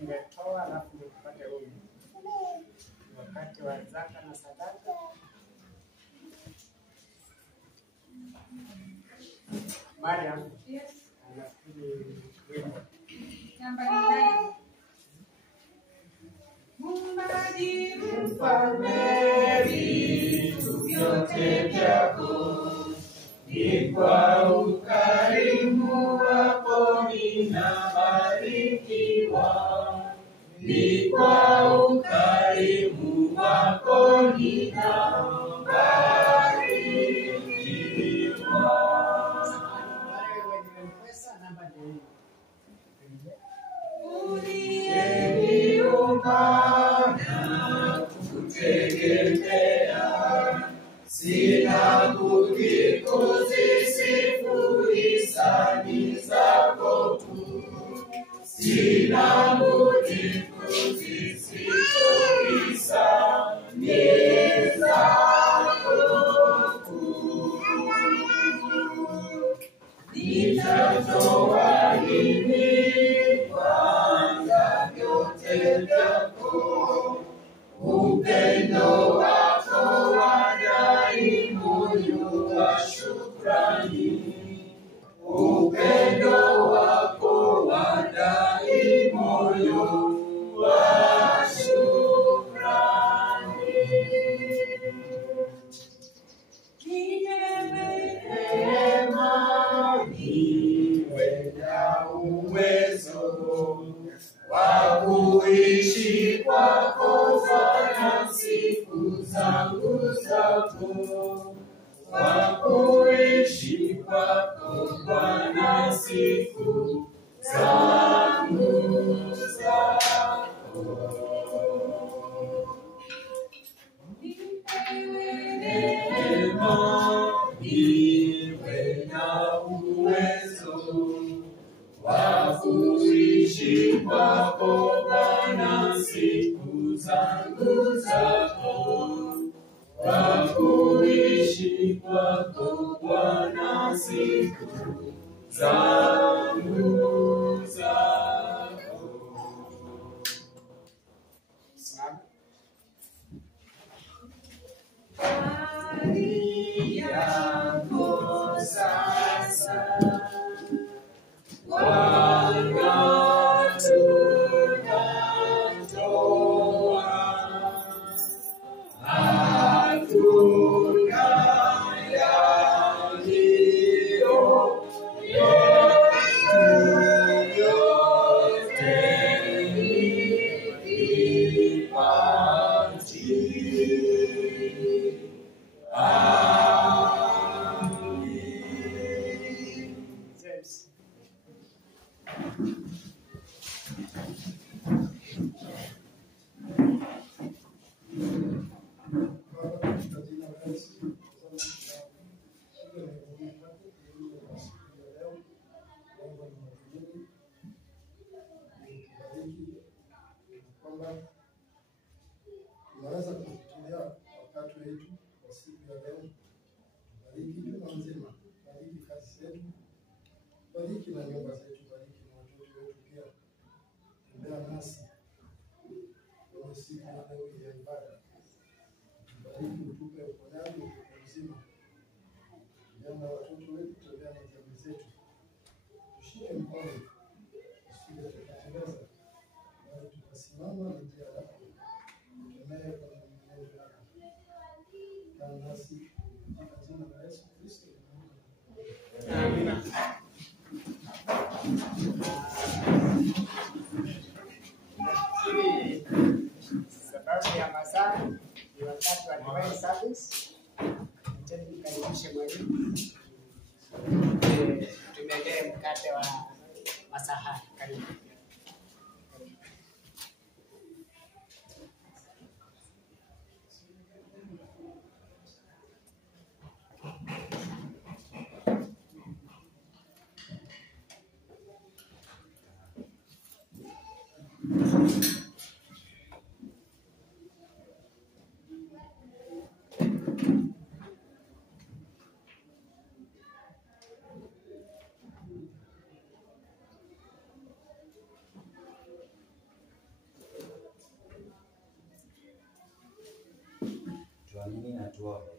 tungetoa alafu ndio tupate huyu. Wakati wa zaka na sadaka. Mariam. Yes. Namba 9. Muumbaji mfalme vitu vyote vyako, ni kwa ukarimu wako ninabarikiwa, ni kwa ukarimu wako ninabarikiwa. Uliyeniumba na kutegemea, sina budi kuzisifu hisani zako tu, sina budi kuzisifu hisani zako tu. Nitatoa nini kwanza vyote vyako, upendo wako wadai moyo wa shukrani, upendo wako wadai moyo wa shukrani. Neema niwe na uwezo wa kuishi kwako Bwana siku zangu zako, wa kuishi kwako Bwana siku zangu zako. Neema niwe na uwezo wa kuishi kwako Bwana siku zangu zako, wa kuishi kwako Bwana siku zangu zako. Hali yako sasa Bwana tunatoa, hatuna yaliyo yetu yote ni kipaji. Tunaweza kutumia wakati wetu wa siku ya leo. Bariki juma nzima, bariki kazi zetu, bariki na nyumba zetu, bariki na watoto wetu pia. Tembea nasi kwenye siku ya leo ya ibada. Bariki, utupe uponyaji mzima. Tembea na watoto wetu, tembea na jamii zetu. Tushike mkono, usije tukateleza, bali tukasimama na njia yako. Tunaye kwa mwenendo wako. Kama nasi katika jina la Yesu Kristo. Amina. Sababu ya masaa ni wakati wa divine service. Nikaribishe mwalimu tumelee mkate wa masaha. Karibu. Tuombe.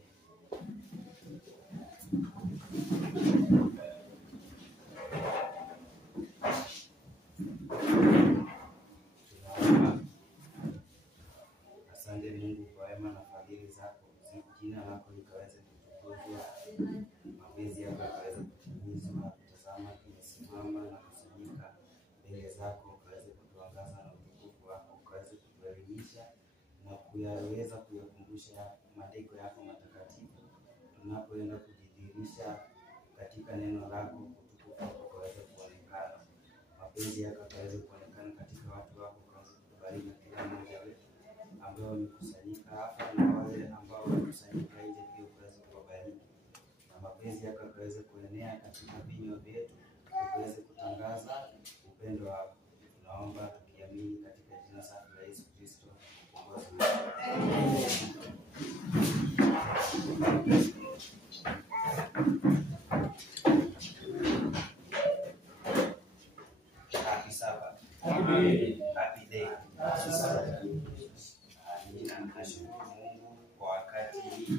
Asante Mungu kwa wema na fadhili zako, jina lako likaweze kutukuzwa, mapenzi yako yakaweze kutimizwa. Tazama tumesimama na kusanyika mbele zako, ukaweze kutuangaza na utukufu wako, ukaweze kutuelimisha na kuyaweza kuyakumbusha maandiko yako matakatifu, tunapoenda kujidhihirisha katika neno lako. Utukufu wako ukaweze kuonekana, mapenzi yako yakaweze kuonekana katika watu wako, ukaweze kutubariki kila mmoja wetu ambao wamekusanyika hapa na wale ambao wamekusanyika nje, pia ukaweze kuwabariki na mapenzi yako yakaweze kuenea katika vinywa vyetu, ukaweze kutangaza upendo wako. Tunaomba tukiamini katika jina safi la Yesu Kristo. Happy Sabbath. Happy day. Nashukuru Mungu kwa wakati hii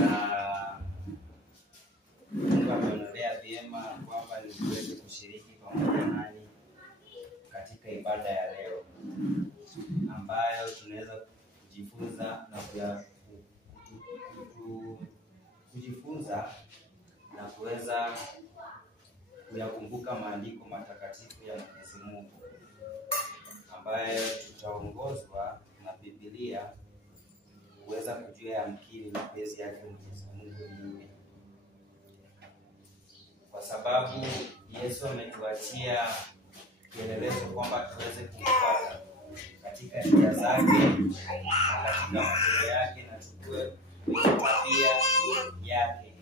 na Mungu ameonelea vyema kwamba niweze kushiriki pamoja nanyi katika ibada ya leo ambayo tunaweza kujifunza na kujifunza na kuweza kuyakumbuka maandiko matakatifu ya Mwenyezi Mungu, ambayo tutaongozwa na Biblia kuweza kujua yamkini mapenzi yake Mwenyezi Mungu ni nini, kwa sababu Yesu ametuachia kielelezo kwamba tuweze kumfuata katika njia zake na katika matendo yake na tukue tabia yake.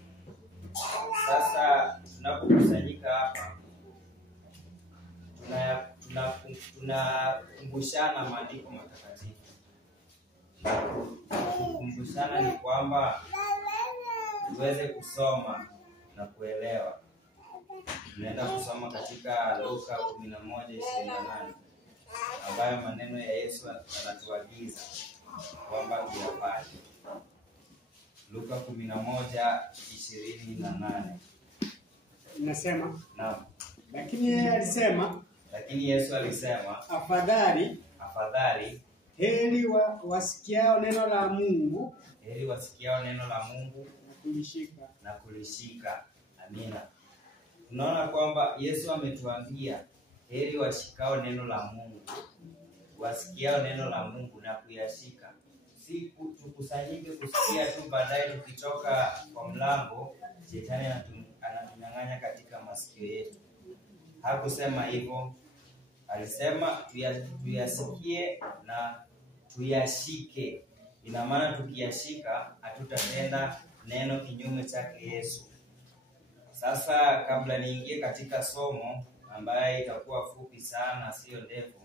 Sasa tunapokusanyika hapa tunakumbushana maandiko matakatifu. Kukumbushana ni kwamba tuweze kusoma na kuelewa. Tunaenda kusoma katika Luka 11:28 ambayo maneno ya Yesu anatuagiza kwamba tuyafanye. Luka 11:28 Inasema, naam. Lakini Yesu alisema, afadhali heri wasikiao neno la Mungu, na kulishika. Amina. Tunaona kwamba Yesu ametuambia heri washikao neno la Mungu, wasikiao neno la Mungu na kuyashika. Si tukusanyike kusikia tu, baadaye tukitoka kwa mlango shetani anatunyang'anya katika masikio yetu. Hakusema hivyo. Alisema tuyasikie na tuyashike. Ina maana tukiyashika hatutatenda neno kinyume chake Yesu. Sasa kabla niingie katika somo ambaye itakuwa fupi sana, sio ndefu,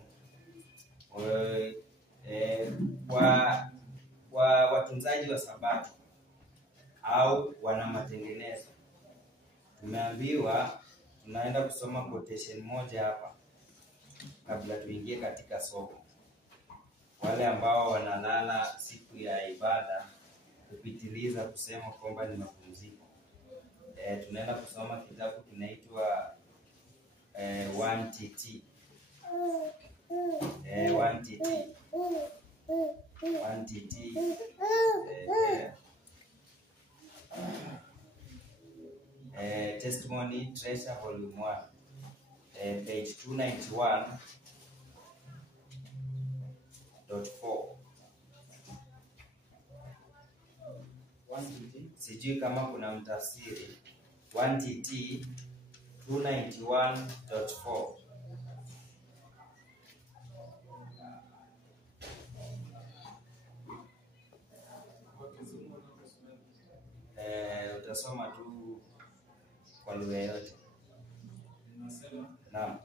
kwa watunzaji wa Sabato au wana matengenezo, tumeambiwa tunaenda kusoma quotation moja hapa kabla tuingie katika somo. Wale ambao wanalala siku ya ibada kupitiliza kusema kwamba ni mapumziko, tunaenda kusoma kitabu kinaitwa 1TT. 1TT. Testimony Treasure Volume 1, page 291.4. Sijui kama kuna mtafsiri. 1TT 291.4. Utasoma tu kwa lugha yote. Naam.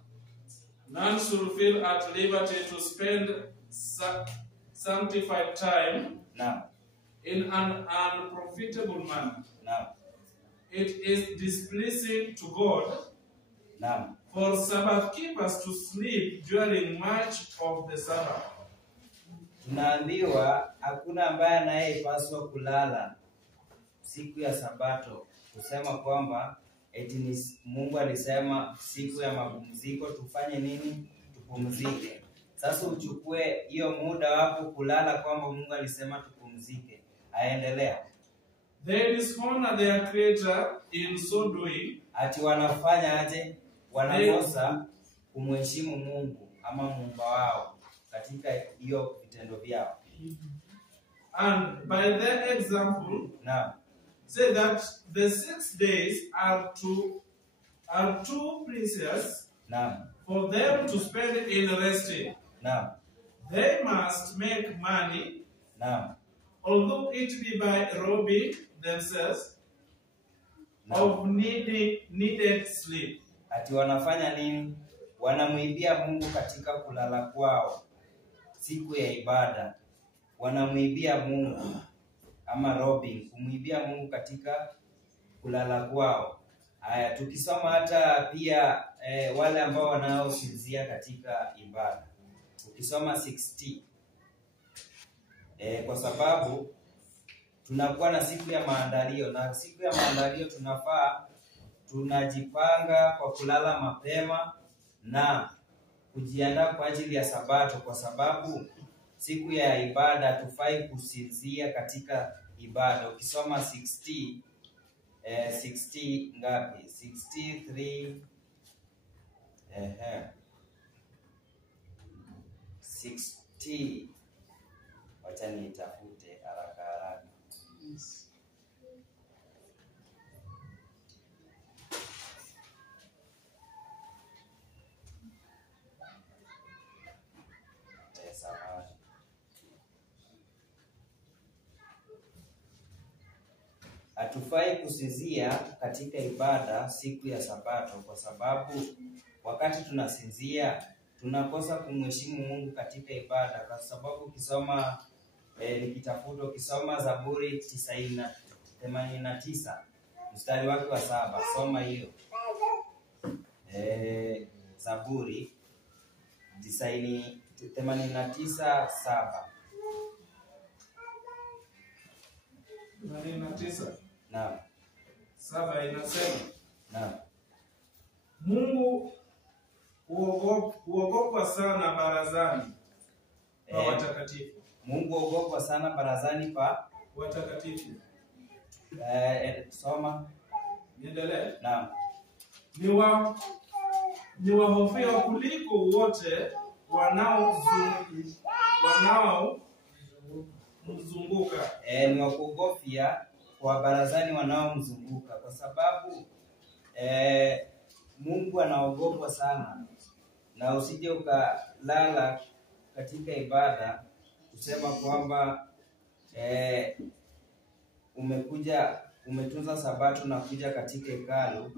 None should feel at liberty to spend sanctified time in an unprofitable manner. It is displeasing to God for Sabbath keepers to sleep during much of the Sabbath. tunaambiwa hakuna ambaye anayepaswa kulala siku ya Sabato, kusema kwamba eti ni Mungu alisema siku ya mapumziko tufanye nini? Tupumzike. Sasa uchukue hiyo muda wako kulala kwamba Mungu alisema tupumzike. Aendelea. They dishonor their Creator in so doing. Ati wanafanya aje? Wanakosa kumheshimu Mungu ama Muumba wao katika hiyo vitendo vyao. And by their example, Naam. say that the 6 days are too precious Naam. for them to spend in resting. Naam. They must make money, Naam. although it be by robbing themselves of needed sleep. Ati wanafanya nini? Wanamuibia Mungu katika kulala kwao siku ya ibada. Wanamuibia Mungu ama robbing, kumuibia Mungu katika kulala kwao. Haya, tukisoma hata pia wale ambao wanaosinzia katika ibada. Ukisoma 60 kwa sababu tunakuwa na siku ya maandalio, na siku ya maandalio tunajipanga kwa kulala mapema na kujiandaa kwa ajili ya Sabato, kwa sababu siku ya ibada hatufai kusinzia katika ibada. Ukisoma 60 ngapi? 63 60, wacha nitafute haraka haraka. Hatufai kusinzia katika ibada siku ya Sabato, kwa sababu wakati tunasinzia tunakosa kumheshimu Mungu katika ibada. Kwa sababu ukisoma ukisoma Zaburi 89 mstari wake wa 7, soma hiyo. Zaburi 89:7. 89. Naam. 7 inasema, Naam. Mungu huogopwa sana barazani pa watakatifu. Mungu huogopwa sana barazani pa watakatifu. Soma. Niendelee. Naam. Ni wahofia kuliko wote wanaomzunguka. Ni wakuogofya kwa barazani wanaomzunguka, kwa sababu Mungu anaogopwa sana, na usije ukalala katika ibada kusema kwamba umetunza Sabato na kuja katika hekalu,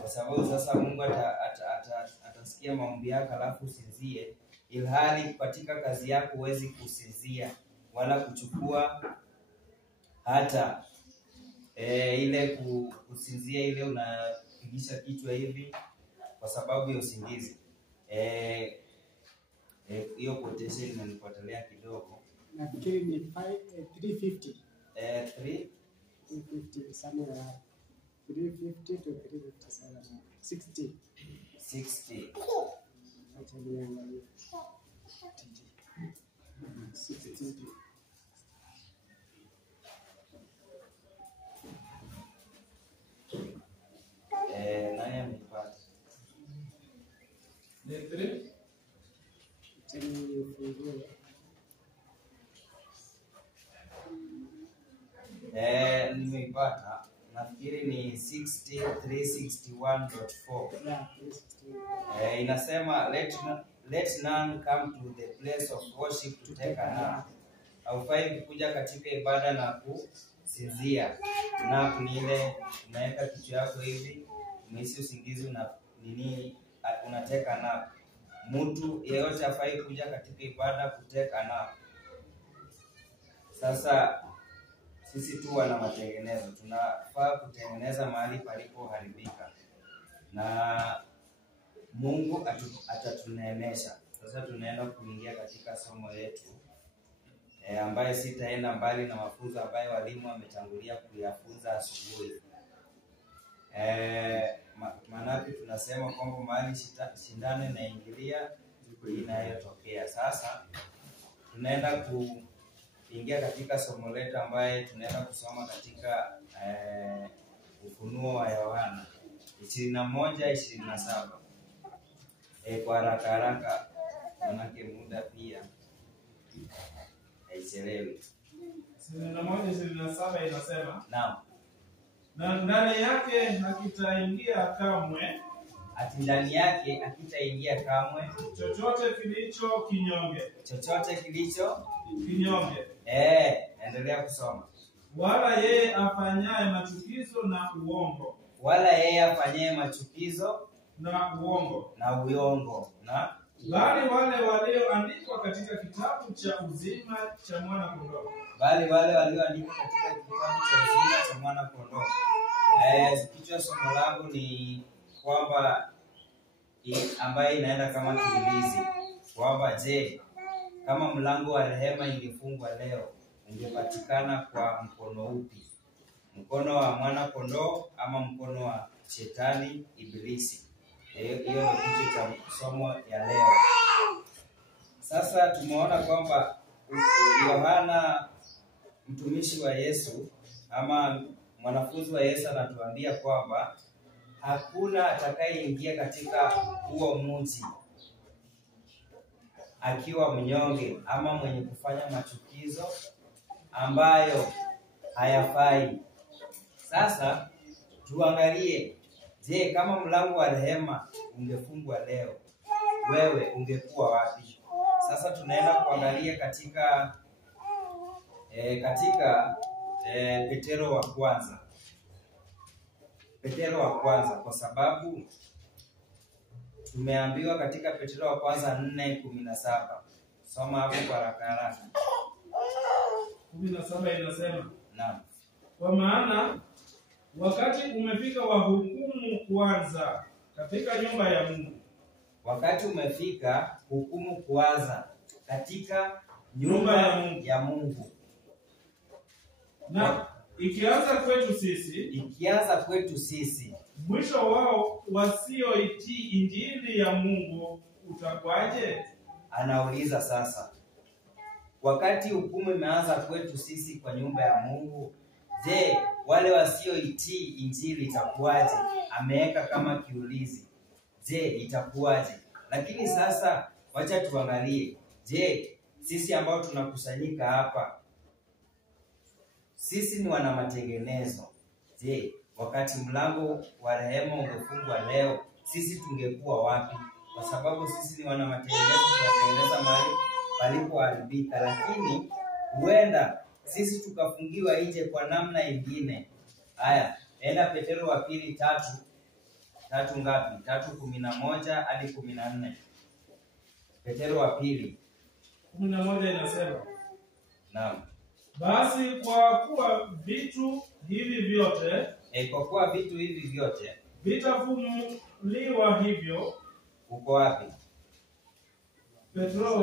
kwa sababu sasa Mungu atasikia maombi yako alafu usinzie, ilhali katika kazi yako huwezi kusinzia wala kuchukua hata ile kusinzia ile unapigisha kichwa hivi kwa sababu ya usingizi. Hiyo quotation imenipotelea kidogo. Nafikiri ni 350. 350 somewhere 350 to 357. 60. Acha niangalie. 60. Nani amepata? Ni 3. Nimeipata. Nafikiri ni 6361.4. Inasema let none come to the place of worship to take a nap. Haufai kuja katika ibada na kusinzia. Nap ni ile unaweka kichwa yako hivi, umehisi usingizi unateka nap. Mtu yeyote hafai kuja katika ibada kuteka nap. Sasa sisi tu wana matengenezo, tunafaa kutengeneza mahali palipoharibika, na Mungu atatuneemesha. Sasa tunaenda kuingia katika somo letu ambayo sitaenda mbali na mafunzo ambayo walimu wametangulia kuyafunza asubuhi. Maanake tunasema kwamba mahali shindano inaingilia inayotokea. Sasa tunaenda kuingia katika somo letu ambaye tunaenda kusoma katika Ufunuo wa Yohana 21:27. Kwa haraka manake muda pia haichelewi. 21:27 inasema, Naam. Na ndani yake hakitaingia kamwe, ati ndani yake hakitaingia kamwe chochote kilicho kinyonge. chochote kilicho Kinyonge. Endelea kusoma. Wala yeye afanyaye machukizo na uongo. Wala yeye afanyaye machukizo Na uongo. na uongo na Bali wale walioandikwa katika kitabu cha uzima cha mwana kondoo. bali wale walioandikwa katika kitabu cha uzima cha mwana kondoo. Kichwa somo langu ni kwamba ambaye inaenda kama kiulizi kwamba je, kama mlango wa rehema ingefungwa leo ungepatikana kwa mkono upi? Mkono wa mwana kondoo ama mkono wa shetani ibilisi? Hiyo ndio kichwa cha somo ya leo. Sasa tumeona kwamba Yohana mtumishi wa Yesu ama mwanafunzi wa Yesu anatuambia kwamba hakuna atakayeingia katika huo mji akiwa mnyonge ama mwenye kufanya machukizo ambayo hayafai. Sasa tuangalie, je, kama mlango wa rehema ungefungwa leo, wewe ungekuwa wapi? Sasa tunaenda kuangalia katika Petero wa kwanza. Petero wa kwanza, kwa sababu tumeambiwa katika Petero wa kwanza 4:17. Soma hapo kwa haraka. 17 inasema, Naam. kwa maana wakati umefika wa hukumu kuanza katika nyumba ya Mungu. Wakati umefika hukumu kuanza katika nyumba ya Mungu. Na ikianza kwetu sisi, mwisho wao wasioitii injili ya Mungu utakuwaje? Anauliza sasa, wakati hukumu imeanza kwetu sisi kwa nyumba ya Mungu, je, wale wasioitii injili itakuwaje? Ameweka kama kiulizi. Je, itakuwaje? Lakini sasa wacha tuangalie, je, sisi ambao tunakusanyika hapa, sisi ni wana matengenezo. Je, wakati mlango wa rehema ungefungwa leo, sisi tungekuwa wapi? Kwa sababu sisi ni wana matengenezo, tunatengeneza mahali palipoharibika, lakini huenda sisi tukafungiwa nje kwa namna ingine. Haya, enda Petero wa pili 3 ngapi? 3:11 hadi 14. Petero wa pili 11 inasema, naam. basi kwa kuwa vitu hivi vyote Kwa kuwa vitu hivi vyote vitafumuliwa hivyo. uko wapi? Petro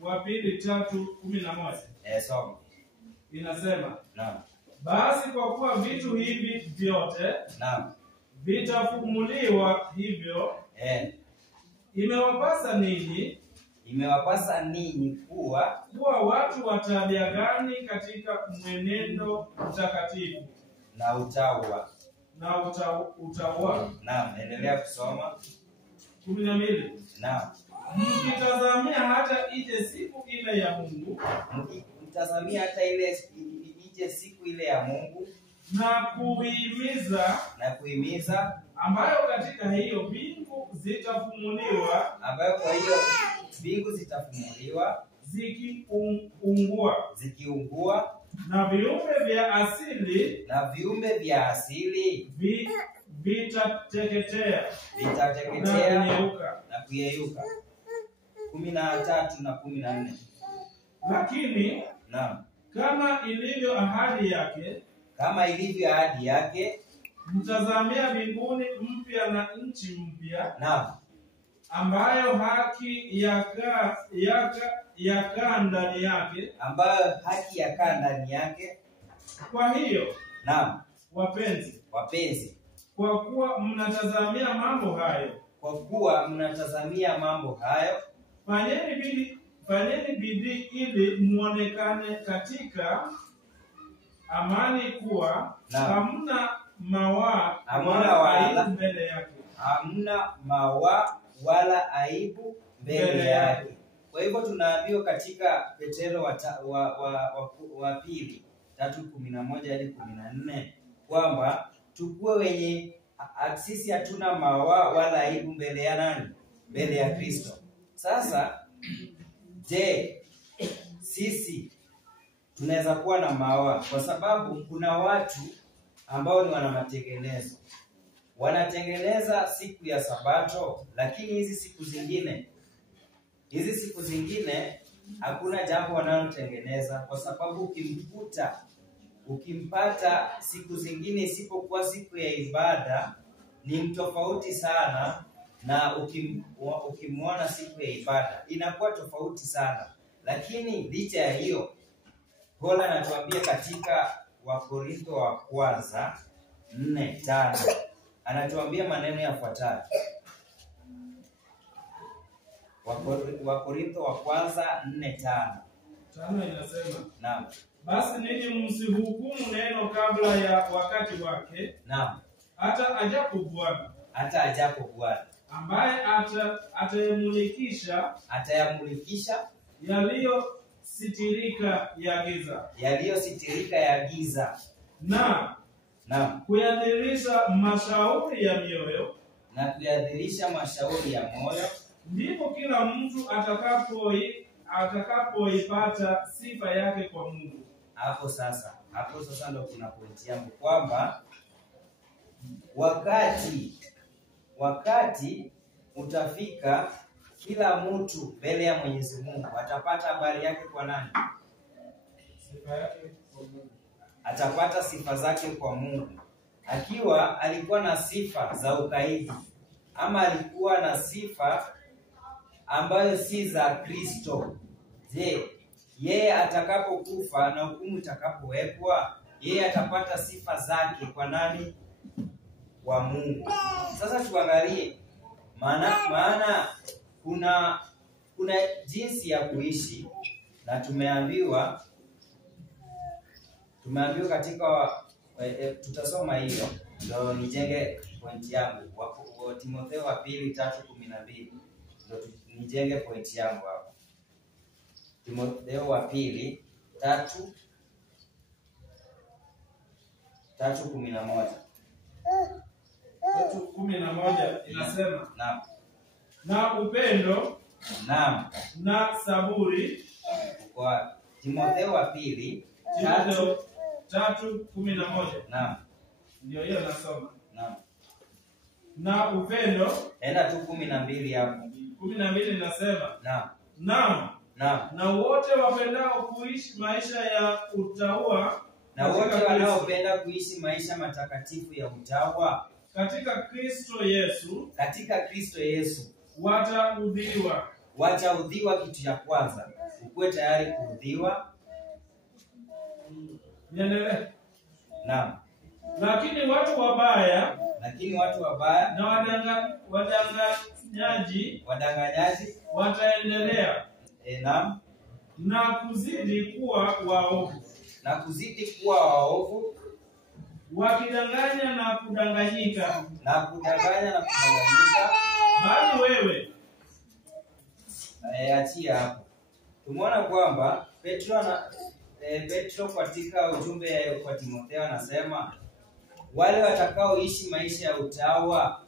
wa pili 3:11 Soma. inasema, Naam. basi kwa kuwa vitu hivi vyote Naam. vitafumuliwa hivyo, imewapasa ninyi kuwa watu wa tabia gani katika mwenendo mtakatifu na utawa. Naam, endelea kusoma. 12. Naam. Mkitazamia hata ije siku ile ya Mungu, Mtazamia hata ile ije siku ile ya Mungu, na kuhimiza ambayo katika hiyo mbingu zitafumuliwa, ambayo kwa hiyo mbingu zitafumuliwa zikiungua, na viumbe vya asili vitateketea na kuyeyuka. 13 na 14. Lakini naam, kama ilivyo ahadi yake, mtazamia mbinguni mpya na nchi mpya, naam, ambayo haki yakaa ndani yake. ambayo haki yakaa ndani yake. Kwa hiyo Naam, wapenzi, kwa kuwa mnatazamia mambo hayo, fanyeni bidii ili muonekane katika amani kuwa hamna mawaa wala aibu mbele yake. Hamna mawaa wala aibu mbele yake. Kwa hivyo tunaambiwa katika Petero wa pili 3:11 hadi 14 kwamba tukue wenye sisi hatuna mawaa wala aibu mbele ya nani? Mbele ya Kristo. Sasa je, sisi tunaweza kuwa na mawaa? Kwa sababu kuna watu ambao ni wana matengenezo, wanatengeneza siku ya Sabato, lakini hizi siku zingine hakuna jambo wanalotengeneza, kwa sababu ukimpata siku zingine isipokuwa siku ya ibada ni mtofauti sana, na ukimwona siku ya ibada inakuwa tofauti sana. Lakini licha ya hiyo, Paulo anatuambia katika Wakorintho wa kwanza 4:5 anatuambia maneno yafuatayo. Wakorintho wa kwanza 4:5 inasema, naam, basi ninyi msihukumu neno kabla ya wakati wake. Naam, hata ajapo Bwana ambaye atayamulikisha yaliyositirika ya giza na kuyadhihirisha mashauri ya mioyo, ndipo kila mtu atakapoipata sifa yake kwa Mungu. Hapo sasa ndo kuna pointi yangu kwamba wakati utafika, kila mtu mbele ya Mwenyezi Mungu atapata habari yake kwa nani? Sifa yake kwa Mungu. Atapata sifa zake kwa Mungu. Akiwa alikuwa na sifa za ukaidi, ama alikuwa na sifa ambayo si za Kristo, je, yeye atakapokufa na hukumu itakapowekwa, yeye atapata sifa zake kwa nani? Kwa Mungu. Sasa tuangalie maana kuna jinsi ya kuishi, na tumeambiwa katika tutasoma hiyo ndio nijenge pointi yangu. Timotheo wa pili 3:12 ndio nijenge pointi yangu hapo. Timotheo wa pili 3:11 inasema, naam, na upendo, naam, na saburi. Kwa Timotheo wa pili 3:11 naam, ndio hiyo nasoma. naam, na upendo, enda tu 12 hapo. 12 inasema, naam, na wote wapendao kuishi maisha ya utaua, na wote wanaopenda kuishi maisha matakatifu ya utaua katika Kristo Yesu wataudhiwa. Kitu cha kwanza, ukuwe tayari kuudhiwa. Niendelee. Naam. Lakini watu wabaya na wadanganyaji wataendelea naam, na kuzidi kuwa waovu, wakidanganya na kudanganyika. Bali wewe, achia hapo. Tumeona kwamba Petro katika ujumbe kwa Timotheo anasema wale watakaoishi maisha ya utawa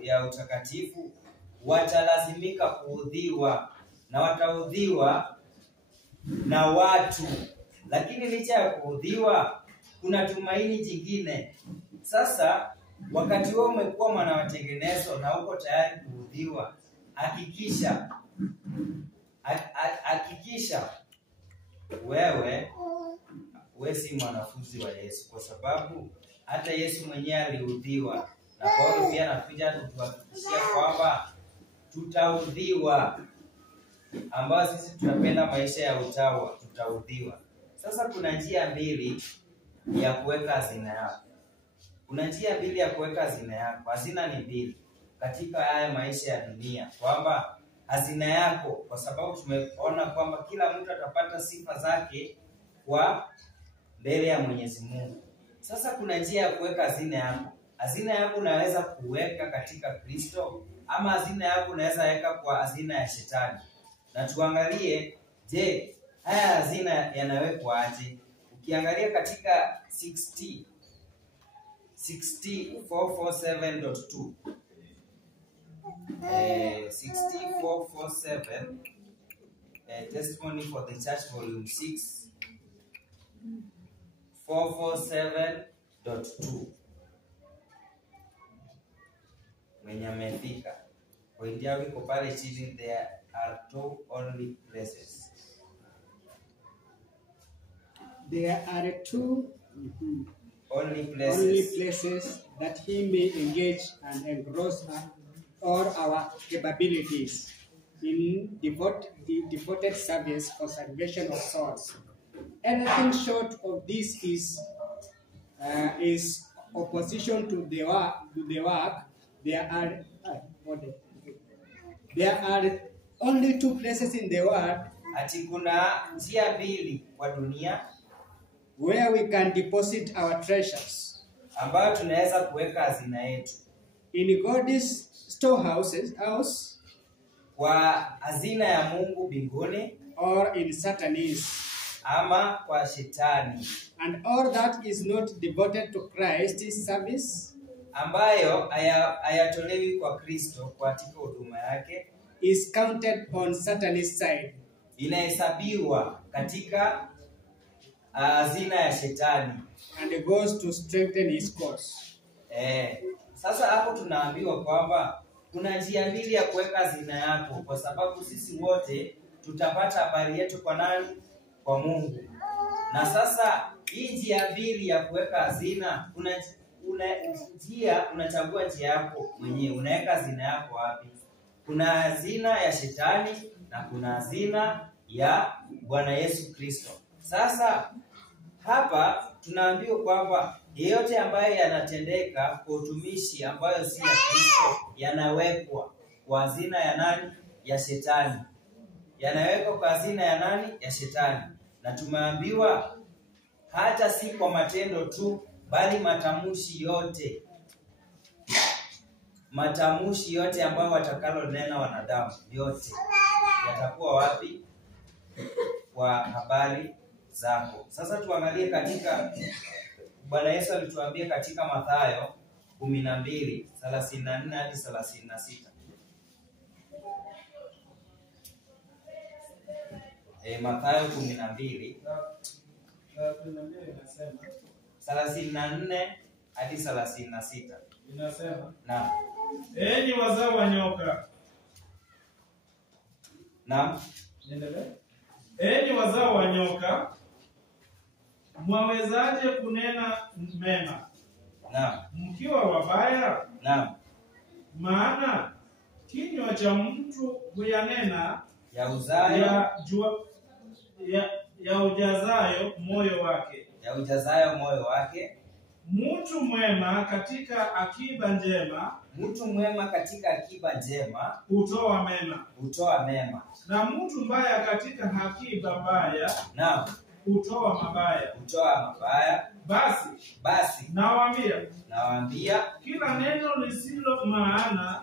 ya utakatifu watalazimika kuudhiwa, na wataudhiwa na watu. Lakini licha ya kuudhiwa kuna tumaini jingine. Sasa wakati wewe umekuwa mwana matengenezo na uko tayari kuudhiwa, hakikisha wewe si mwanafunzi wa Yesu, kwa sababu hata Yesu mwenyewe aliudhiwa, na Paulo pia anakuja kutuhakikishia kwamba tutaudhiwa. ambao sisi tunapenda maisha ya utawa, tutaudhiwa. Sasa kuna njia mbili ya kuweka hazina yako. Kuna njia mbili ya kuweka hazina yako. Hazina ni mbili katika haya maisha ya dunia, kwamba hazina yako, kwa sababu tumeona kwamba kila mtu atapata sifa zake kwa mbele ya Mwenyezi Mungu. Sasa kuna njia ya kuweka hazina yako. Hazina yako unaweza kuweka katika Kristo, ama hazina yako unaweza weka kwa hazina ya shetani. Na tuangalie, je, haya hazina yanawekwa aje? Ukiangalia katika 60447.2 60447 Testimony for the Church volume 6 447.2. Mwenye amefika pointi yako iko pale chini. There are two only places. There are two Only only places. places that he may engage and engross all our capabilities in devoted service for salvation of souls. Anything short of this is opposition to the work. There are only two places in the world Ati kuna njia mbili kwa dunia where we can deposit our treasures. ambayo tunaweza kuweka hazina yetu. In God's storehouses, Kwa hazina ya Mungu mbinguni, or in Satan's, ama kwa shetani, and all that is not devoted to Christ's service ambayo hayatolewi kwa Kristo katika huduma yake, is counted on Satan's side. inahesabiwa katika hazina ya shetani. And it goes to strengthen his cause. Sasa hapo tunaambiwa kwamba kuna njia mbili ya kuweka hazina yako, kwa sababu sisi wote tutapata habari yetu kwa nani? Kwa Mungu. Na sasa hii njia mbili ya kuweka hazina, unachagua njia yako mwenyewe. Unaweka hazina yako wapi? Kuna hazina ya shetani na kuna hazina ya Bwana Yesu Kristo. Sasa hapa tunaambiwa kwamba yeyote ambayo yanatendeka kwa utumishi ambayo si ya Kristo yanawekwa kwa hazina ya nani? Ya shetani. Yanawekwa kwa hazina ya nani? Ya shetani. Na tumeambiwa hata si kwa matendo tu, bali matamshi yote. Matamshi yote ambayo watakalo nena wanadamu yote yatakuwa wapi? Kwa habari zako. Sasa tuangalie katika, Bwana Yesu alituambia katika Mathayo 12:34 hadi 36. Mathayo 12:34 hadi 36. Inasema, Naam. enyi wazao wa nyoka. Naam. Endelee. Enyi wazao wa nyoka, mwawezaje kunena mema Naam. mkiwa wabaya? Naam. Maana kinywa cha mtu huyanena Ya uzayo ya ujazayo moyo wake. ya ujazayo moyo wake. Mtu mwema katika akiba njema Mtu mwema katika akiba njema hutoa mema, hutoa mema, na mtu mbaya katika akiba mbaya naam, hutoa mabaya. hutoa mabaya. Basi nawaambia kila neno lisilo maana,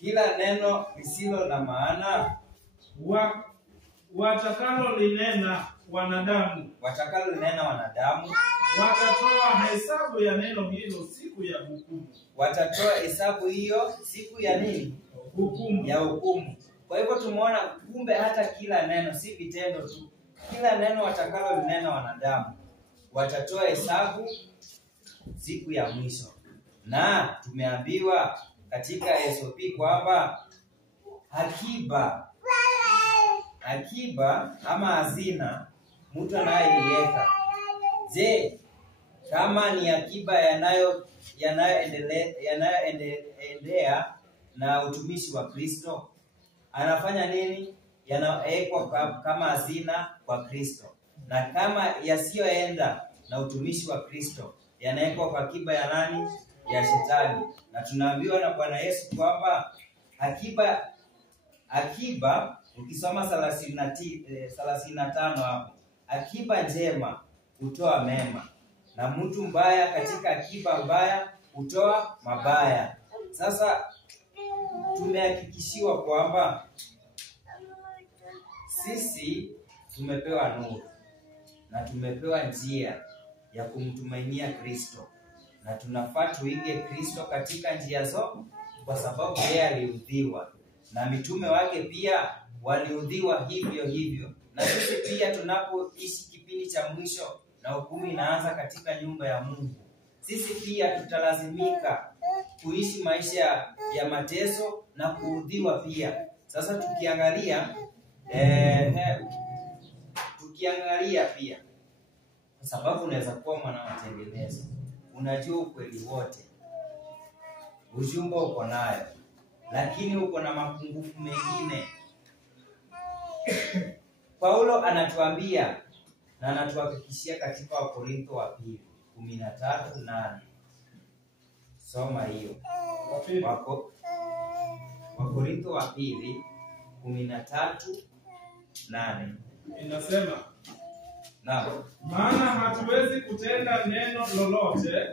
kila neno lisilo na maana watakalo linena wanadamu, watatoa hesabu ya neno hilo siku ya hukumu. Watatoa hesabu hiyo siku ya nini? Hukumu. Ya hukumu. Kwa hivyo tumeona kumbe hata kila neno, si vitendo tu, kila neno watakalo linena wanadamu watatoa hesabu siku ya mwisho. Na tumeambiwa katika SOP kwamba akiba ama hazina mtu anayeiweka, je, kama ni akiba yanayoendea na utumishi wa Kristo, anafanya nini? yanawekwa kama hazina kwa Kristo, na kama yasiyoenda na utumishi wa Kristo yanawekwa kwa akiba ya nani? Ya Shetani. Na tunaambiwa na Bwana Yesu kwamba akiba ukisoma 35 hapo, akiba njema hutoa mema, na mtu mbaya katika akiba mbaya hutoa mabaya. Sasa tumehakikishiwa kwamba sisi tumepewa nuru na tumepewa njia ya kumtumainia Kristo, na tunafaa tuige Kristo katika njia zote, kwa sababu yeye aliudhiwa na mitume wake pia waliudhiwa hivyo hivyo. Na sisi pia tunapoishi kipindi cha mwisho na hukumu inaanza katika nyumba ya Mungu, sisi pia tutalazimika kuishi maisha ya mateso na kuudhiwa pia. Sasa tukiangalia pia, kwa sababu unaweza kuwa mwana matengenezo, unajua ukweli wote, ujumbe uko nayo, lakini uko na mapungufu mengine. Paulo anatuambia na anatuhakikishia katika Wakorintho wa pili 13:8. Soma hiyo. Wakorintho wa pili 13:8. Inasema, Naam. maana hatuwezi kutenda neno lolote.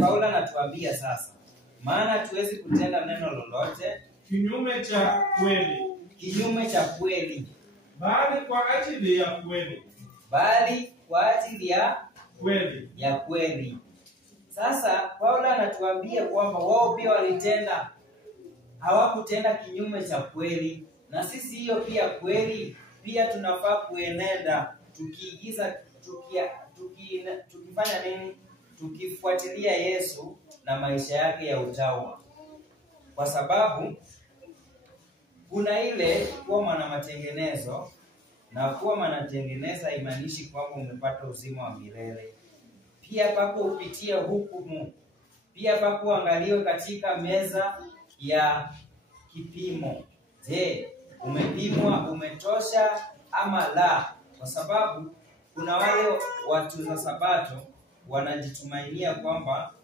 Paulo anatuambia sasa, maana hatuwezi kutenda neno lolote kinyume cha kweli, bali kwa ajili ya kweli. Sasa Paulo anatuambia kwamba wao pia hawakutenda kinyume cha kweli, na sisi hiyo pia kweli pia tunafaa kuenenda tukifanya nini? Tukifuatilia Yesu na maisha yake ya utawa, kwa sababu kuna ile kuwa mwana matengenezo, na kuwa mwanatengeneza haimaanishi kwamba umepata uzima wa milele. Pia pako upitia hukumu, pia pako angaliwe katika meza ya kipimo. Je, umepimwa, umetosha ama la? Kwa sababu kuna wale watu za Sabato wanajitumainia kwamba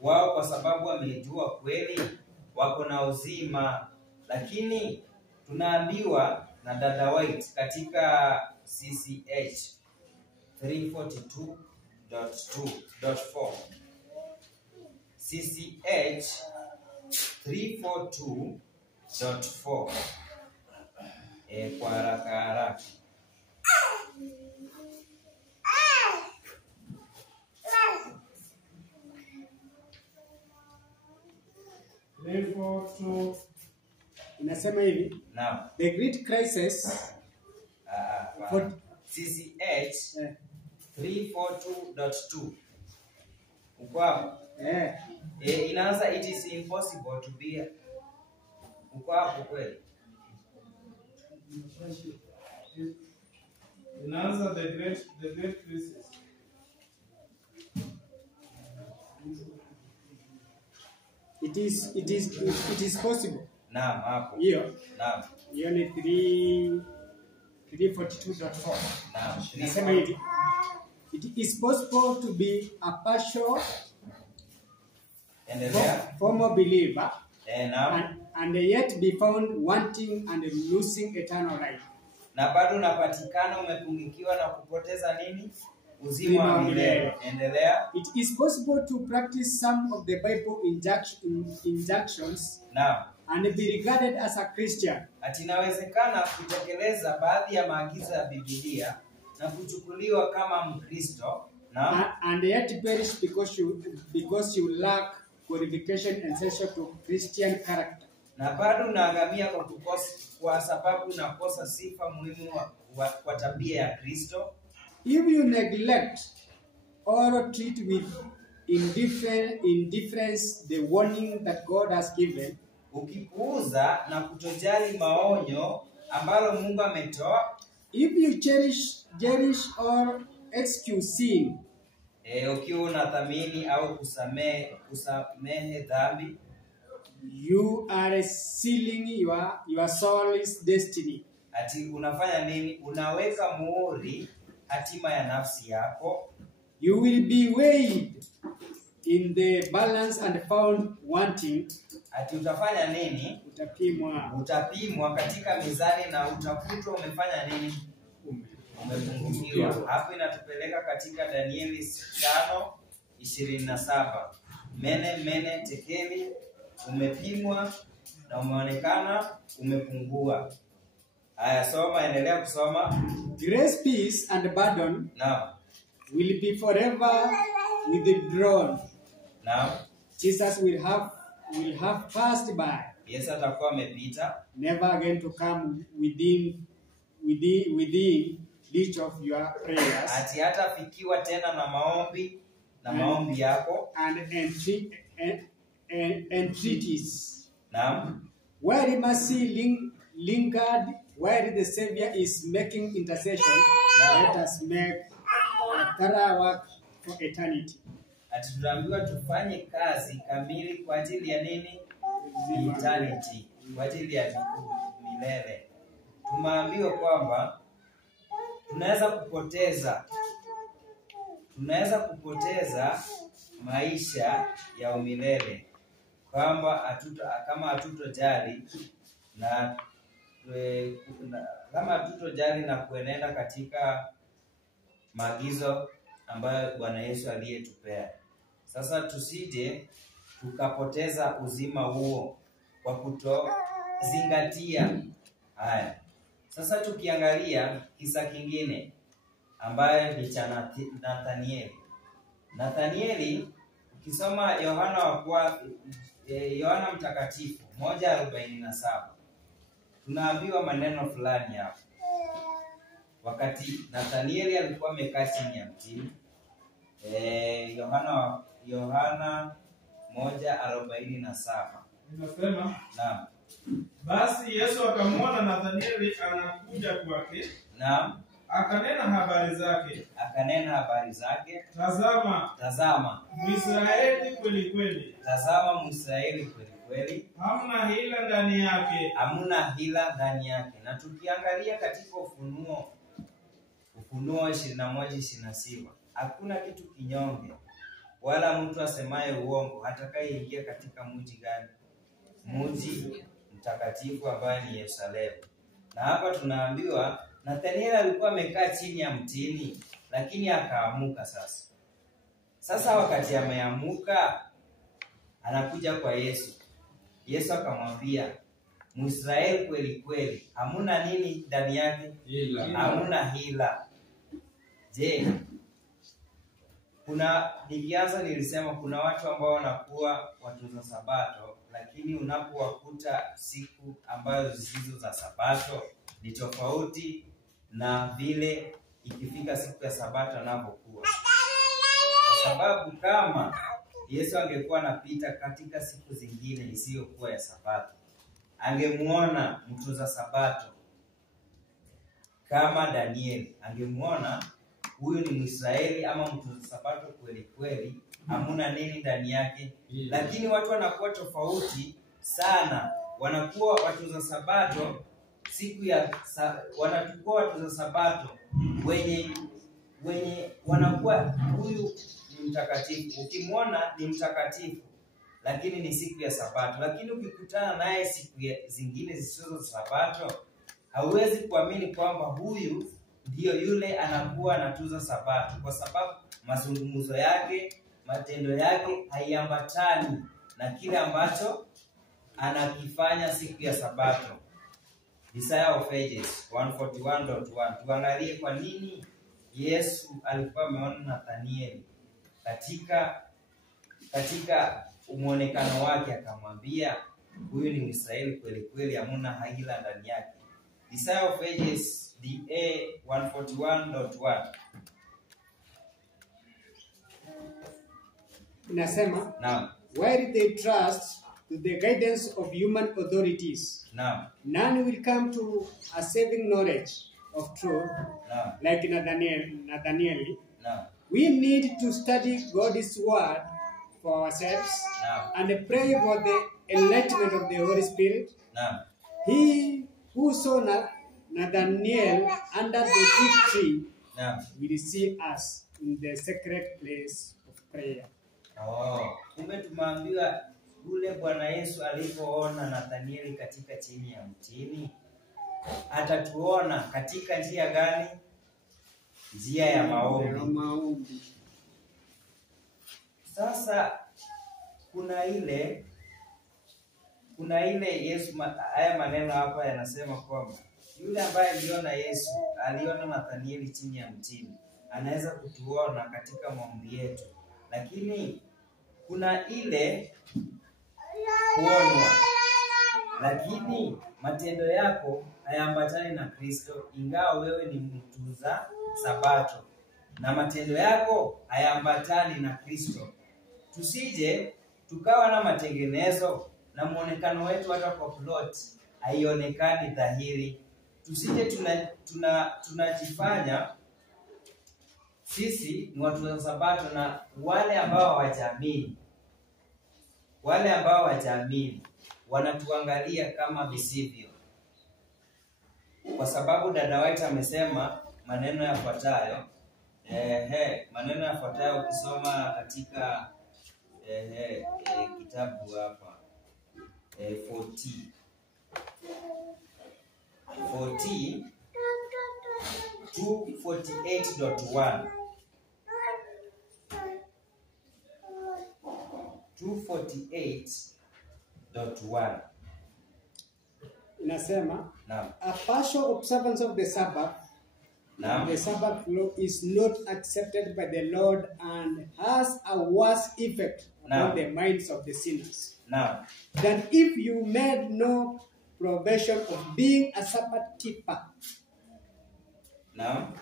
wao kwa sababu wamejua kweli wako na uzima, lakini tunaambiwa na dada White katika CCH 342.2.4 CCH 342.4 kwa haraka. Inasema hivi. Naam. The great crisis CCH 342.2. Uko hapo? Inaanza it is impossible to be. Uko hapo kweli? Inaanza the great crisis. It is possible. Naam, hapo. Hiyo. Naam. Hiyo ni 342.4. Naam. Nasema hivi. It is possible to be a partial former believer and yet be found wanting and losing eternal life. Na bado unapatikana umepungukiwa na kupoteza nini? Uzima wa milele. Endelea. It is possible to practice some of the Bible injunctions and be regarded as a Christian. Inawezekana kutekeleza baadhi ya maagizo ya Biblia na kuchukuliwa kama Mkristo and yet perish because you lack qualification essential to Christian character. Na bado unaangamia kwa sababu unakosa sifa muhimu kwa tabia ya Kristo. If you neglect or treat with indifference the warning that God has given, ukipuuza na kutojali maonyo ambalo Mungu ametoa, if you cherish or excuse sin, ukiwa unathamini au kusamehe dhambi, you are sealing your soul's destiny. Ati unafanya nini? Unaweka muhuri hatima ya nafsi yako. You will be weighed in the balance and found wanting. Ati utafanya nini? Utapimwa. Utapimwa katika mizani na utakutwa umefanya nini? Umepungukiwa. Hapo inatupeleka katika Danieli 5:27. Mene tekeli, umepimwa na umeonekana umepungua. Haya, soma, endelea kusoma. Grace, peace, and burden Naam. will be forever withdrawn. Naam. Jesus will have passed by, Yesu atakuwa amepita, never again to come within reach of your prayers ati hatafikiwa tena na maombi yako. and entreaties. Naam. Where mercy lingered, while the Savior is making intercession, let us make a thorough work for eternity. Ati tunaambiwa tufanye kazi kamili kwa ajili ya nini? Eternity, kwa ajili ya milele. Tumeambiwa kwamba tunaweza kupoteza maisha ya umilele kama hatutojali na kuenenda katika maagizo ambayo Bwana Yesu aliyetupea. Sasa tusije tukapoteza uzima huo kwa kutozingatia haya. Sasa tukiangalia kisa kingine ambayo ni cha Nathanieli. Nathanieli, ukisoma Yohana Mtakatifu 1:47, tunaambiwa maneno fulani hapo. Wakati Nathanieli alikuwa amekaa chini ya mtini, Yohana 1:47. Inasema, Naam. basi Yesu akamwona Nathanieli anakuja kwake. Naam. Akanena habari zake. Tazama, Mwisraeli kweli kweli. Tazama, Mwisraeli kweli kweli. Hamna hila ndani yake. Hamna hila ndani yake. Na tukiangalia katika Ufunuo 21:26, hakuna kitu kinyonge wala mtu asemaye uongo atakayeingia katika mji gani? Mji mtakatifu ambaye ni Yerusalemu. Na hapa tunaambiwa Nathanieli alikuwa amekaa chini ya mtini, lakini akaamuka sasa wakati ameamuka, anakuja kwa Yesu. Yesu akamwambia, Mwisraeli kweli kweli, hamuna nini ndani yake? Hamuna hila. Je, nilisema kuna watu ambao wanakuwa watunza Sabato, lakini unapowakuta siku ambazo zisizo za Sabato ni tofauti na vile ikifika siku ya Sabato anapokuwa. Kwa sababu kama Yesu angekuwa anapita katika siku zingine isiyokuwa ya Sabato, angemuona mtunza Sabato kama Danieli, angemuona huyu ni Mwisraeli ama mtunza Sabato kweli kweli, hamuna nini ndani yake. Lakini watu wanakuwa tofauti sana, wanakuwa watunza Sabato wanakuwa watunza Sabato wenye wanakuwa huyu ni mtakatifu. Ukimwona ni mtakatifu, lakini ni siku ya Sabato. Lakini ukikutana naye siku zingine zisizo Sabato, hauwezi kuamini kwamba huyu ndiyo yule anakuwa anatunza Sabato, kwa sababu mazungumzo yake, matendo yake haiambatani na kile ambacho anakifanya siku ya Sabato. Desire of Ages 141.1. Tuangalie kwa nini Yesu alikuwa ameona Nathanieli katika muonekano wake, akamwambia huyu ni Mwisraeli kweli kweli, hamuna hila ndani yake. Desire of Ages DA 141.1. Inasema, Naam. while they trust to the guidance of human authorities, Naam. none will come to a saving knowledge of truth. Naam. Like Nathaniel. Naam. We need to study God's word for ourselves Naam. and pray for the enlightenment of the Holy Spirit. Naam. He who saw Nathaniel under the fig tree Naam. will see us in the sacred place of prayer. Kumbe tumeambiwa yule Bwana Yesu alipoona Nathanieli katika chini ya mtini, atatuona katika njia gani? Njia ya maombi. Sasa kuna ile Yesu, haya maneno hapa yanasema kwamba yule ambaye aliona Yesu, aliona Nathanieli chini ya mtini, anaweza kutuona katika maombi yetu. Lakini kuna ile kuonwa, lakini matendo yako hayaambatani na Kristo, ingawa wewe ni mtunza Sabato na matendo yako hayaambatani na Kristo. Tusije tukawa na matengenezo na muonekano wetu hata kwa plot haionekani dhahiri. Tusije tunajifanya sisi ni watu wa Sabato, na wale ambao hawajamini wanatuangalia kama visivyo. Kwa sababu dada White amesema maneno yafuatayo. Maneno yafuatayo ukisoma katika kitabu hapa 248.1 248.1 Inasema, Naam. a partial observance of the Sabbath, Naam. the Sabbath law is not accepted by the Lord and has a worse effect Naam. on the minds of the sinners Naam. than if you made no provision of being a Sabbath keeper. Naam.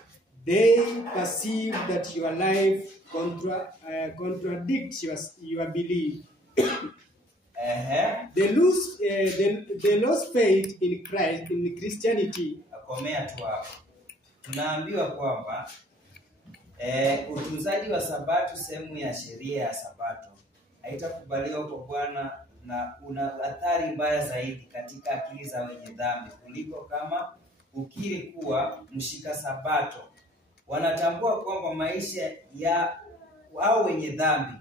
They perceive that your life contradicts your belief. They lose faith in Christ, in Christianity. Akomea tu hapo. Tunaambiwa kwamba utunzaji wa Sabato, sehemu ya sheria ya Sabato, haitakubaliwa kwa Bwana na una athari mbaya zaidi katika akili za wenye dhambi kuliko kama ukiri kuwa mshika Sabato. Wanatambua kwamba maisha ya wao wenye dhambi,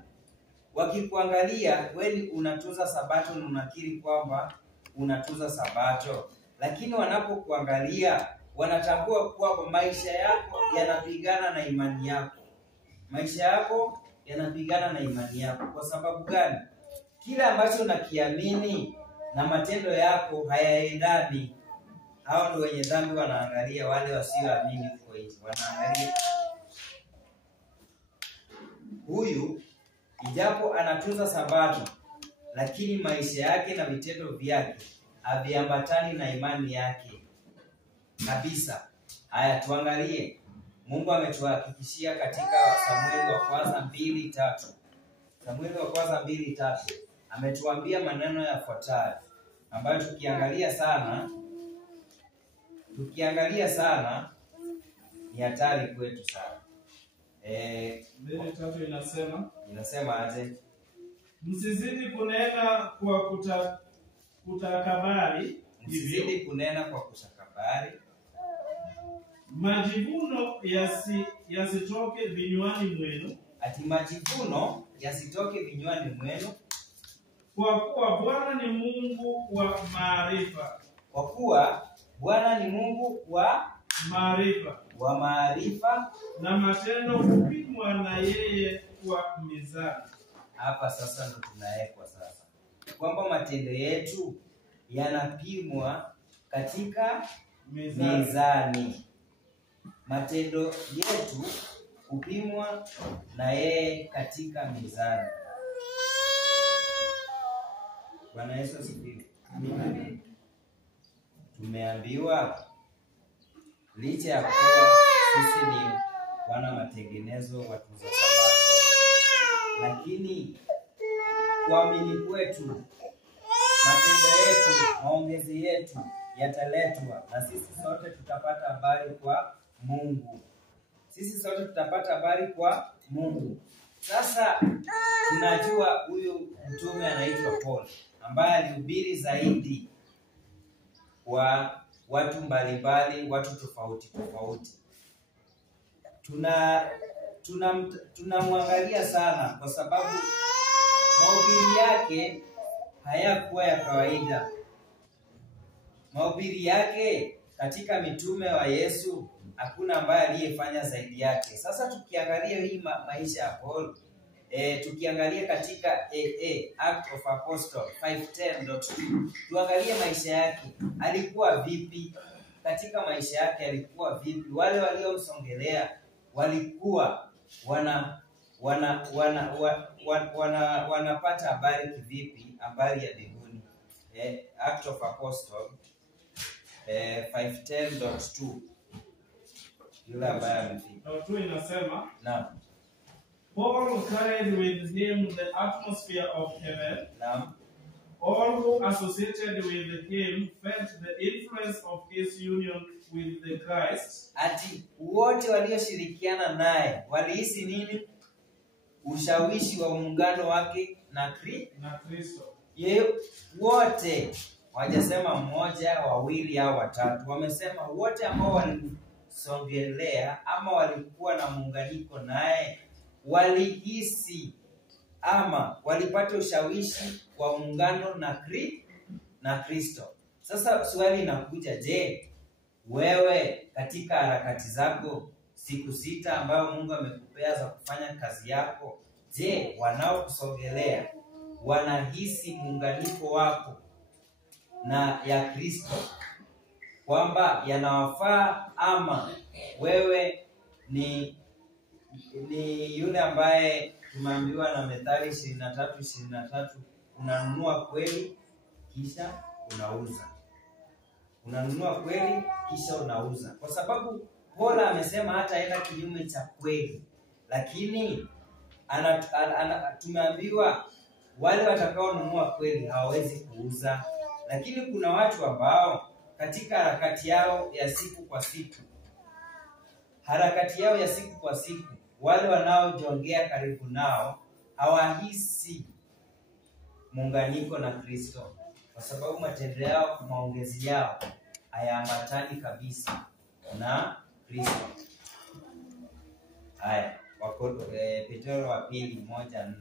wakikuangalia wewe unatunza Sabato na unakiri kwamba unatunza Sabato, lakini wanapokuangalia wanatambua kwamba maisha yako yanapigana na imani yako. Maisha yako yanapigana na imani yako. Kwa sababu gani? Kila ambacho unakiamini na matendo yako hayaendani. Hao ndio wenye dhambi wanaangalia, wale wasioamini huko nje. Wanaangalia huyu ijapo anatunza Sabato, lakini maisha yake na vitendo vyake haviambatani na imani yake kabisa. Haya, tuangalie. Mungu ametuhakikishia katika Samueli wa kwanza 2:3. Samueli wa kwanza 2:3 ametuambia maneno yafuatayo ambayo tukiangalia sana ni hatari kwetu sana. 2:3 inasema aje? Msizidi kunena kwa kutakabari, Msizidi kunena kwa kutakabari, majivuno yasitoke vinywani mwenu. Ati majivuno yasitoke vinywani mwenu, kwa kuwa Bwana ni Mungu wa maarifa. Kwa kuwa Bwana ni Mungu wa maarifa, na matendo hupimwa na yeye kwa mizani. Hapa sasa ndo tunawekwa sasa kwamba matendo yetu yanapimwa katika mizani. Matendo yetu hupimwa na yeye katika mizani. Bwana Yesu asifiwe. Amen. Tumeambiwa licha ya kuwa sisi ni wana matengenezo, watunza Sabato, lakini kuamini kwetu, matendo yetu, maongezi yetu yataletwa na sisi sote tutapata habari kwa Mungu. Sasa tunajua huyu mtume anaitwa Paul, ambaye alihubiri zaidi kwa watu mbalimbali, watu tofauti tofauti. Tunamwangalia sana kwa sababu mahubiri yake hayakuwa ya kawaida. Mahubiri yake katika mitume wa Yesu hakuna ambaye aliyefanya zaidi yake. Sasa tukiangalia hii maisha ya Paul, tukiangalia katika Act of Apostle 5:10.2, tuangalie maisha yake alikuwa vipi. Katika maisha yake alikuwa vipi? Wale waliomsongelea walikuwa wanapata habari kivipi, habari ya mbinguni? Act of Apostle 5:10.2, yule ambaye amefika. Tu inasema, Naam. Paul carried with him the atmosphere of heaven. Naam. All who associated with him felt the influence of his union with the Christ. Ati wote walioshirikiana naye walihisi nini? Ushawishi wa muungano wake na Kristo. Wote, wajasema mmoja, wawili au watatu, wamesema wote ambao walimsongelea ama walikuwa na muunganiko naye walihisi ama walipata ushawishi wa muungano na Kristo. Sasa swali linakuja, je, wewe katika harakati zako siku 6 ambayo Mungu amekupea za kufanya kazi yako, je, wanaokusogelea wanahisi muunganiko wako na ya Kristo kwamba yanawafaa, ama wewe ni yule ambaye tumeambiwa na Methali 23:23, unanunua kweli kisha unauza. Unanunua kweli kisha unauza. Kwa sababu Paul amesema hata enda kinyume cha kweli. Lakini tumeambiwa wale watakao nunua kweli hawawezi kuuza. Lakini kuna watu ambao katika harakati yao ya siku kwa siku, wale wanaojongea karibu nao hawahisi muunganiko na Kristo, kwa sababu matendo yao, maongezi yao hayaambatani kabisa na Kristo. Haya, Petro wa pili 1:4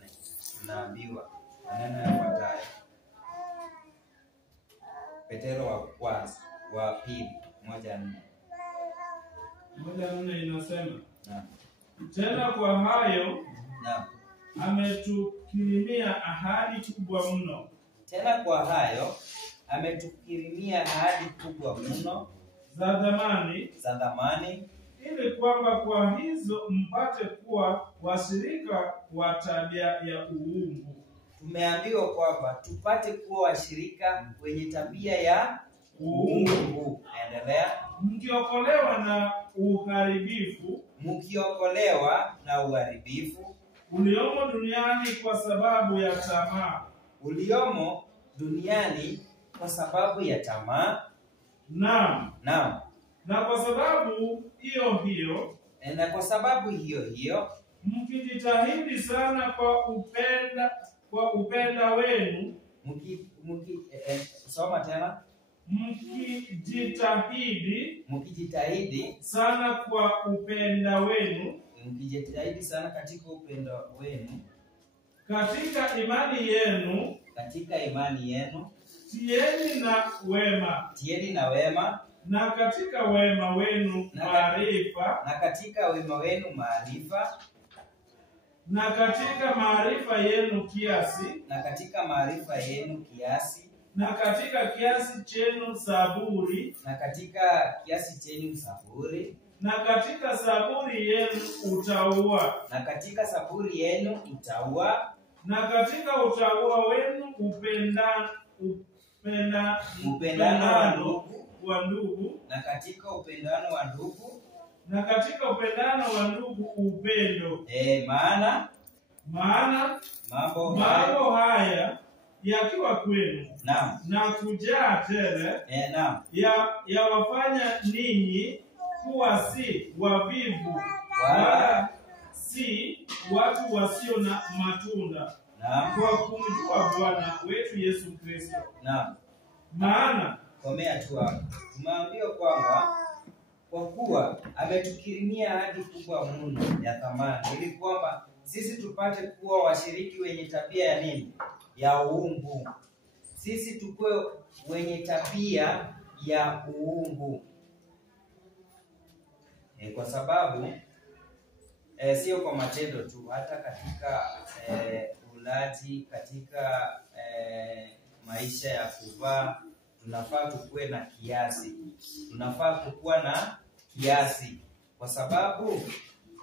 tunaambiwa maneno yafuatayo. Petro wa pili 1:4. 1:4 inasema, Naam. Tena kwa hayo Naam. ametukirimia ahadi kubwa mno. Tena kwa hayo ametukirimia ahadi kubwa mno za dhamani, ili kwamba kwa hizo mpate kuwa washirika wa tabia ya uungu. Tumeambiwa kwamba tupate kuwa washirika wenye tabia ya uungu. Endelea. Mkiokolewa na uharibifu uliomo duniani kwa sababu ya tamaa. Naam. Na kwa sababu hiyo hiyo mkijitahidi sana kwa upenda wenu. Soma tena. Mkijitahidi sana kwa upenda wenu. Mkijitahidi sana katika upendo wenu. Katika imani yenu. Tieni na wema. Na katika wema wenu maarifa. Na katika wema wenu maarifa. Na katika maarifa yenu kiasi. Na katika maarifa yenu kiasi. Na katika kiasi chenu saburi. Na katika kiasi chenu saburi. Na katika saburi yenu utauwa. Na katika saburi yenu utauwa. Na katika utauwa wenu upendano wa ndugu. Na katika upendano wa ndugu. Na katika upendano wa ndugu upendo. Maana mambo haya yakiwa kwenu. Naam. Na kujaa tele. Naam. Yawafanya ninyi kuwa si wavivu wala si watu wasio na matunda. Naam. Kwa kumjua Bwana wetu Yesu Kristo. Naam. Maana komea tu hapo. Tumeambiwa kwa kuwa ametukirimia ahadi kubwa mno ya thamani, ili kwamba sisi tupate kuwa washiriki wenye tabia ya nini? Ya uungu. Sisi tukue wenye tabia ya uungu. Kwa sababu sio kwa matendo tu, hata katika ulaji, katika maisha ya kuvaa, tunafaa kukuwe na kiasi. Tunafaa kukuwa na kiasi, kwa sababu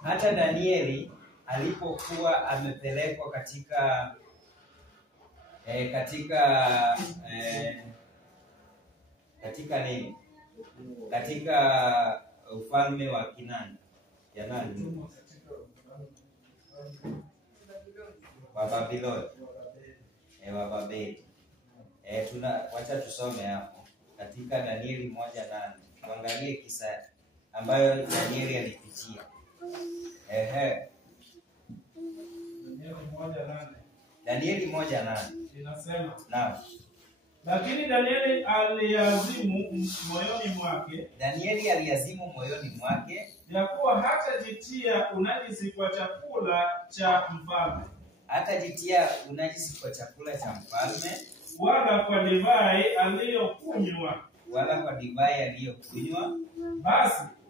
hata Danieli alipokuwa amepelekwa katika nini? Katika ufalme wa Kinani ya nani? Wa Babiloni. Wa Babeli. Wacha tusome hapo katika Danieli 1:8. Tuangalie kisa ambayo Danieli alipitia. Danieli 1:8 inasema, naam. lakini Danieli aliazimu moyoni mwake ya kuwa hatajitia unajisi kwa chakula cha mfalme, wala kwa divai aliyokunywa.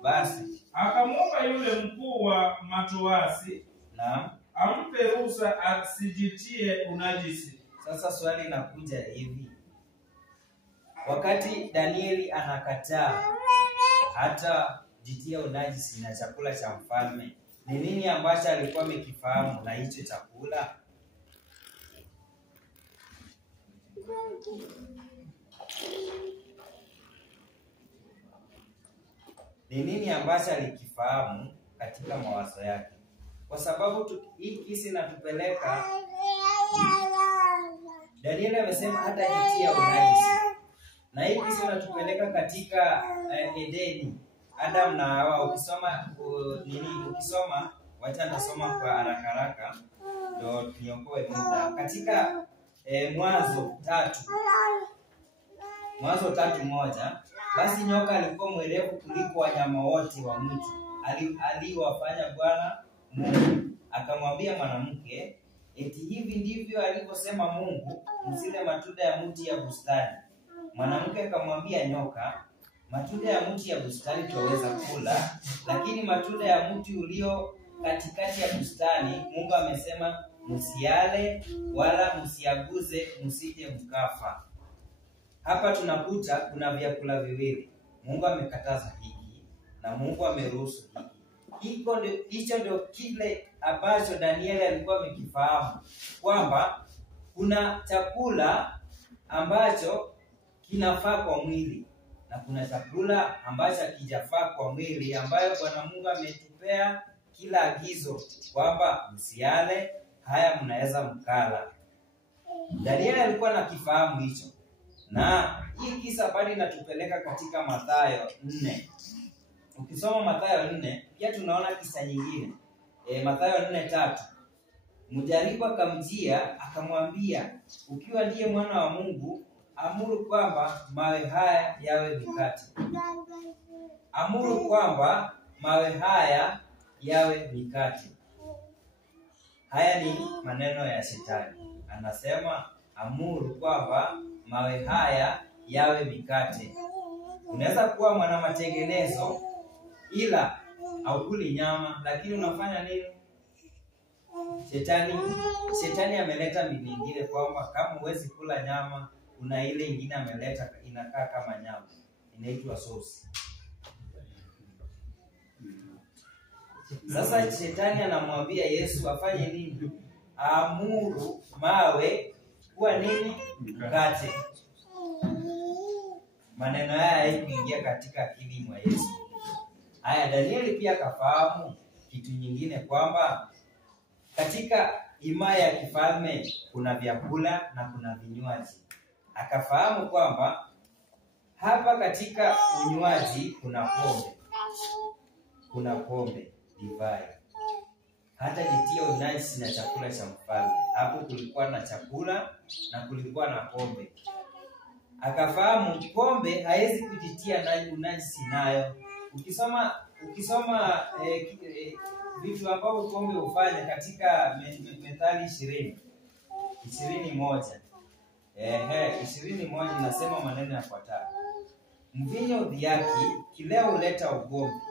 Basi akamwomba yule mkuu wa matoasi, Naam. ampe ruhusa asijitie unajisi. Sasa swali linakuja hivi. Wakati Danieli anakataa hata jitia unajisi na chakula cha mfalme, ni nini ambacho alikuwa amekifahamu na hicho chakula? Ni nini ambacho alikifahamu katika mawazo yake? Kwa sababu hii kisi inatupeleka, Danieli amesema hata jitia unajisi. Na hii kisi inatupeleka katika Edeni, Adam na Hawa. Ukisoma wacha nasoma kwa haraka ndio niokoe muda. Katika Mwanzo 3:1, basi nyoka alikuwa mwerevu kuliko wanyama wote wa mwitu aliwafanya Bwana Mungu. Akamwambia mwanamke, eti hivi ndivyo alivyosema Mungu, msile matunda ya mti ya bustani. Mwanamke akamwambia nyoka, matunda ya mti ya bustani twaweza kula, lakini matunda ya mti ulio katikati ya bustani Mungu amesema msiale wala msiaguze, msije mkafa. Hapa tunakuta kuna vyakula viwili. Mungu amekataza hiki na Mungu ameruhusu hiki. Hicho ndio kile ambacho Danieli alikuwa amekifahamu, kwamba kuna chakula ambacho kinafaa kwa mwili na kuna chakula ambacho hakijafaa kwa mwili, ambayo Bwana Mungu ametupea kila agizo kwamba msiale haya, mnaweza mkala. Danieli alikuwa anakifahamu hicho. Na hii kisa bado inatupeleka katika Mathayo 4. Ukisoma Mathayo 4 pia tunaona kisa nyingine. Mathayo 4:3. Mjaribu akamjia akamwambia, ukiwa ndiye mwana wa Mungu, amuru kwamba mawe haya yawe mikate. Amuru kwamba mawe haya yawe mikate. Haya ni maneno ya Shetani. Anasema amuru kwamba mawe haya yawe mikate. Unaweza kuwa mwana matengenezo ila haukuli nyama, lakini unafanya nini? Shetani ameleta mbinu nyingine kwamba kama huwezi kula nyama, kuna ile nyingine ameleta inakaa kama nyama, inaitwa sauce. Sasa Shetani anamwambia Yesu afanye nini? Amuru mawe kuwa nini? Mkate. Maneno haya haikuingia katika akili mwa Yesu. Haya, Danieli pia akafahamu kitu nyingine, kwamba katika himaya ya kifalme kuna vyakula na kuna vinywaji. Akafahamu kwamba hapa katika unywaji kuna pombe, divai. Hata jitia unajisi na chakula cha mfalme. Hapo kulikuwa na chakula na kulikuwa na pombe. Akafahamu pombe haiwezi kujitia unajisi nayo, ukisoma vitu ambavyo pombe hufanya katika Methali 21 inasema maneno yafuatayo: mvinyo udhihaki, kileo huleta ugomvi.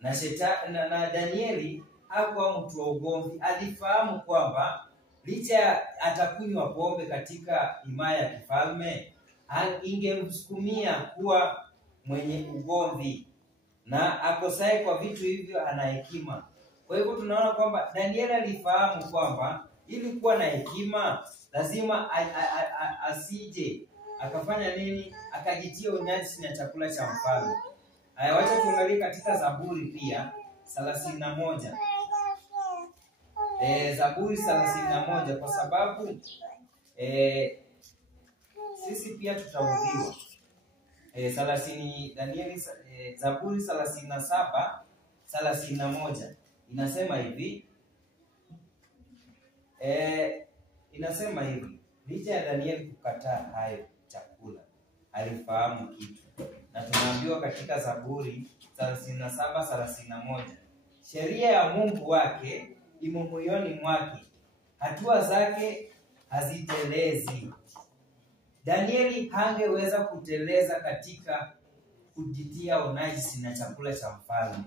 Na Danieli hakuwa mtu wa ugomvi. Alifahamu kwamba licha atakunywa pombe katika himaya ya kifalme, ingemsukumia kuwa mwenye ugomvi, na akosaye kwa vitu hivyo ana hekima. Kwa hivyo tunaona kwamba Danieli alifahamu kwamba ili kuwa na hekima lazima asije akafanya nini, akajitia unajisi na chakula cha mfalme. Haya, wacha tuangalie katika Zaburi pia 31. Zaburi 31, kwa sababu sisi pia tutaudhiwa. Zaburi 37:31 inasema hivi, licha ya Danieli kukataa hayo chakula, alifahamu kitu. Na tunaambiwa katika Zaburi 37:31, sheria ya Mungu wake imo moyoni mwake, hatua zake hazitelezi. Danieli hangeweza kuteleza katika kujitia unajisi na chakula cha mfalme,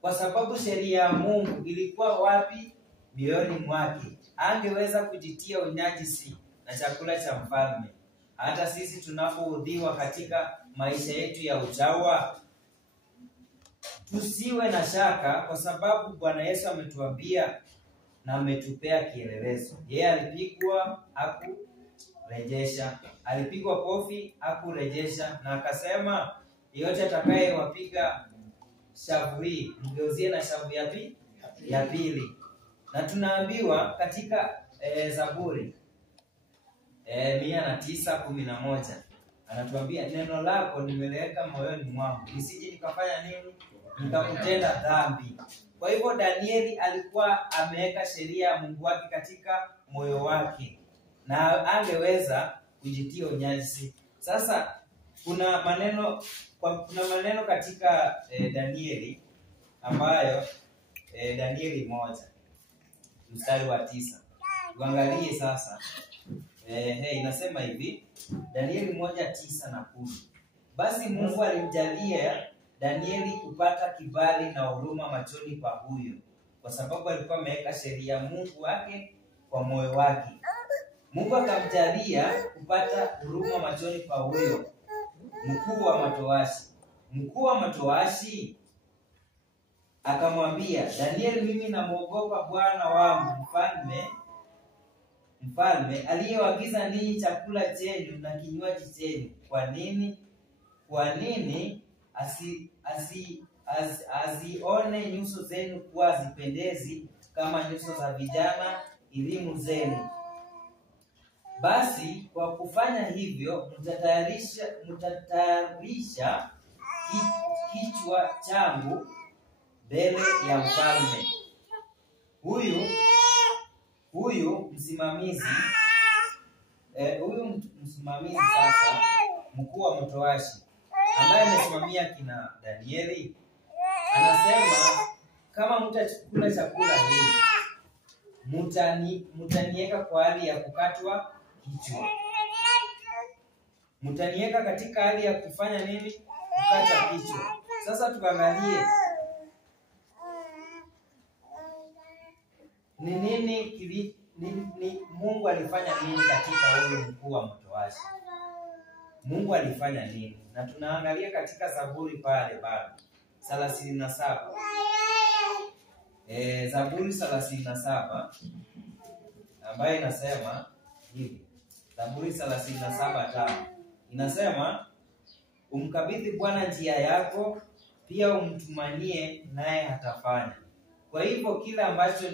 kwa sababu sheria ya Mungu ilikuwa wapi? Mioyoni mwake. Hangeweza kujitia unajisi na chakula cha mfalme. Hata sisi tunapoudhiwa katika maisha yetu ya utawa, tusiwe na shaka, kwa sababu Bwana Yesu ametuambia na ametupea kielelezo. Yeye alipigwa, hakurejesha. Alipigwa kofi, hakurejesha, na akasema yeyote atakayewapiga shavu hii, mgeuzie na shavu ya pili. Na tunaambiwa katika Zaburi 109:11 anatuambia, neno lako nimeliweka moyoni mwangu, nisije nikafanya nini? Nikakutenda dhambi. Kwa hivyo Danieli alikuwa ameweka sheria ya Mungu wake katika moyo wake, na angeweza kujitia unajisi. Sasa kuna maneno katika Danieli ambayo Danieli 1:9. Tuangalie sasa. Inasema hivi, Danieli 1:9 na 10. Basi Mungu alimjalia Danieli kupata kibali na huruma machoni pa huyo, kwa sababu alikuwa ameweka sheria ya Mungu wake kwa moyo wake. Mungu akamjalia kupata huruma machoni pa huyo mkuu wa matowashi. Akamwambia Danieli, mimi namuogopa Bwana wangu mfalme aliyewagiza ninyi chakula chenu na kinywaji chenu. Kwa nini azione nyuso zenu kuwa zipendezi kama nyuso za vijana elimu zenu? Basi kwa kufanya hivyo mtatayarisha kichwa changu mbele ya mfalme. Huyu msimamizi sasa, mkuu wa mtowashi ambaye amesimamia kina Danieli, anasema kama mtakula chakula hii, mtaniweka kwa hali ya kukatwa kichwa. Mtaniweka katika hali ya kufanya nini? Kukata kichwa. Sasa tuangalie ni Mungu alifanya nini katika huyo mkuu wa mtowashi. Mungu alifanya nini? Na tunaangalia katika Zaburi pale bado 37. Zaburi 37 ambayo inasema hivi. Zaburi 37:5 inasema, umkabidhi Bwana njia yako, pia umtumanie naye atafanya. Kwa hivyo kila ambacho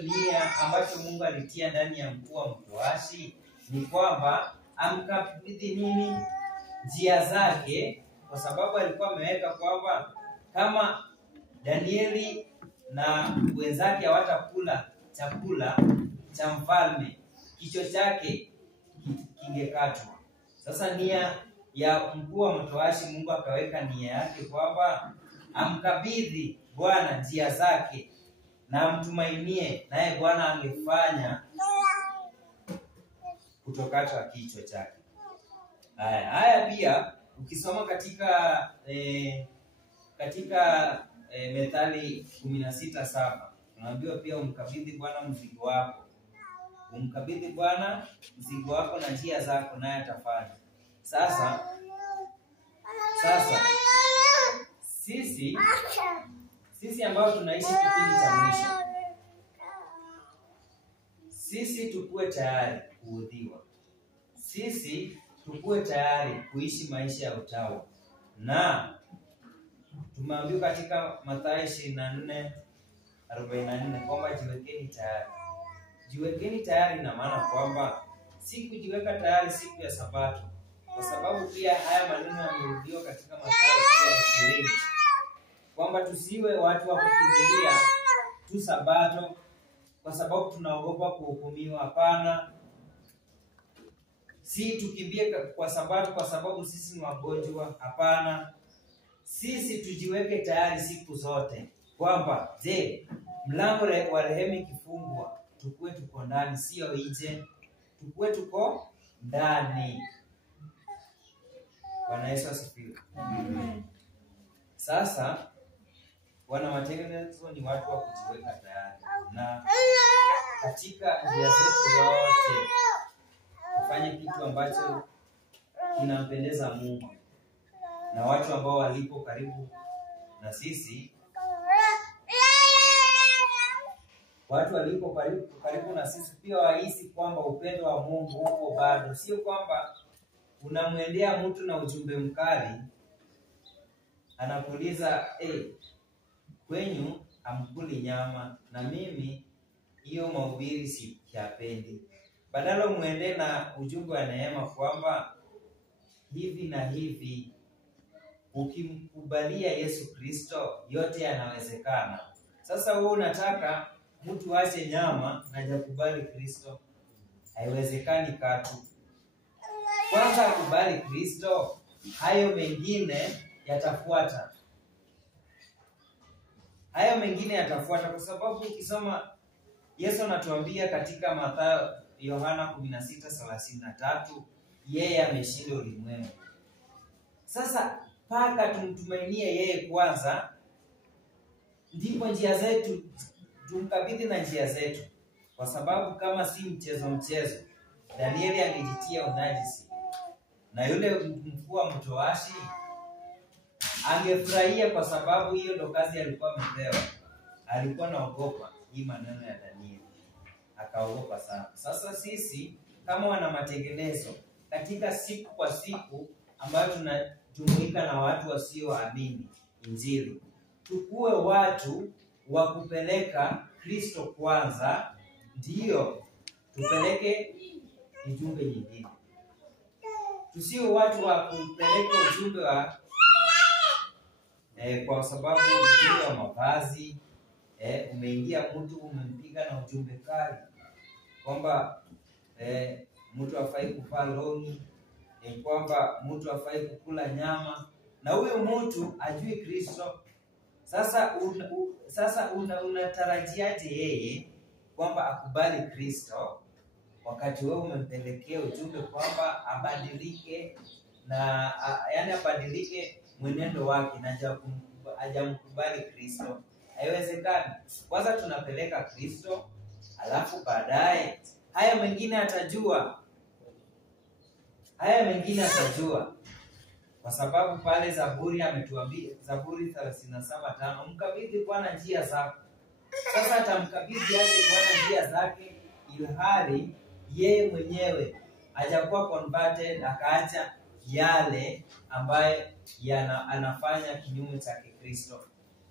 Mungu alitia ndani ya mkuu wa mtowashi ni kwamba amkabidhi nini? Njia zake, kwa sababu alikuwa ameweka kwamba kama Danieli na wenzake hawatakula chakula cha mfalme, kichwa chake kingekatwa. Sasa nia ya mkuu wa mtowashi, Mungu akaweka nia yake kwamba amkabidhi Bwana njia zake na amtumainie, naye Bwana angefanya kutokacha kichwa chake. Haya pia ukisoma katika Methali 16:7 unaambiwa pia umkabidhi Bwana mzigo wako. Umkabidhi Bwana mzigo wako na njia zako, naye atafanya. Sasa sisi ambao tunaishi kipindi cha mwisho, sisi tukue tayari kuudhiwa. Sisi tukue tayari kuishi maisha ya utawa. Na tumeambiwa katika Mathayo 24:44 kwamba jiwekeni tayari. Jiwekeni tayari na maana kwamba si kujiweka tayari siku ya Sabato, kwa sababu pia haya maneno yamerudiwa katika Mathayo 20 kwamba tusiwe watu wa kukimbilia tu Sabato kwa sababu tunaogopa kuhukumiwa. Hapana, si tukimbie kwa Sabato kwa sababu sisi ni wagonjwa. Hapana, sisi tujiweke tayari siku zote kwamba mlango wa rehema ikifungwa tukue tuko ndani, sio nje. Tukue tuko ndani. Bwana Yesu asifiwe. Sasa wana matengenezo ni watu wa kujiweka tayari, na katika njia zetu zote kufanya kitu ambacho kinampendeza Mungu. Na watu ambao walipo karibu na sisi, watu walipo karibu na sisi pia wahisi kwamba upendo wa Mungu uko bado. Sio kwamba unamwendea mtu na ujumbe mkali, anakuuliza kwenyu amkuli nyama, na mimi hiyo mahubiri siyapendi. Badala muende na ujumbe wa neema kwamba hivi na hivi, ukimkubalia Yesu Kristo yote yanawezekana. Sasa wewe unataka mtu aache nyama na hajakubali Kristo? Haiwezekani katu. Kwanza akubali Kristo, hayo mengine yatafuata. Hayo mengine yatafuata, kwa sababu ukisoma Yesu anatuambia katika Mathayo Yohana 16:33 yeye ameshinda ulimwengu. Sasa paka tumtumainie yeye kwanza, ndipo njia zetu tumkabidhi na njia zetu, kwa sababu kama si mchezo Danieli angejitia unajisi, na yule mkuu wa mtoashi angefurahia, kwa sababu hiyo ndo kazi alikuwa amepewa. Alikuwa naogopa hii maneno ya Danieli, akaogopa sana. Sasa sisi kama wana matengenezo, katika siku kwa siku ambayo tunajumuika na watu wasioamini Injili, tukue watu wa kupeleka Kristo kwanza, ndio tupeleke ujumbe nyingine. Tusiwe watu wa kupeleka ujumbe wa kwa sababu ujumbe wa mavazi, umeingia mtu umempiga na ujumbe kali kwamba mtu hafai kuvaa longi, kwamba mtu hafai kukula nyama, na huyo mtu ajui Kristo. Sasa unatarajiaje yeye kwamba akubali Kristo wakati wewe umempelekea ujumbe kwamba abadilike, na abadilike mwenendo wake na hajamkubali Kristo? Haiwezekani. Kwanza tunapeleka Kristo, alafu baadaye haya mengine atajua. Kwa sababu pale Zaburi ametuambia, Zaburi 37:5, mkabidhi Bwana njia zako. Sasa atamkabidhi aje Bwana njia zake ilhali yeye mwenyewe hajakuwa converted, akaacha yale ambaye anafanya kinyume cha Kristo?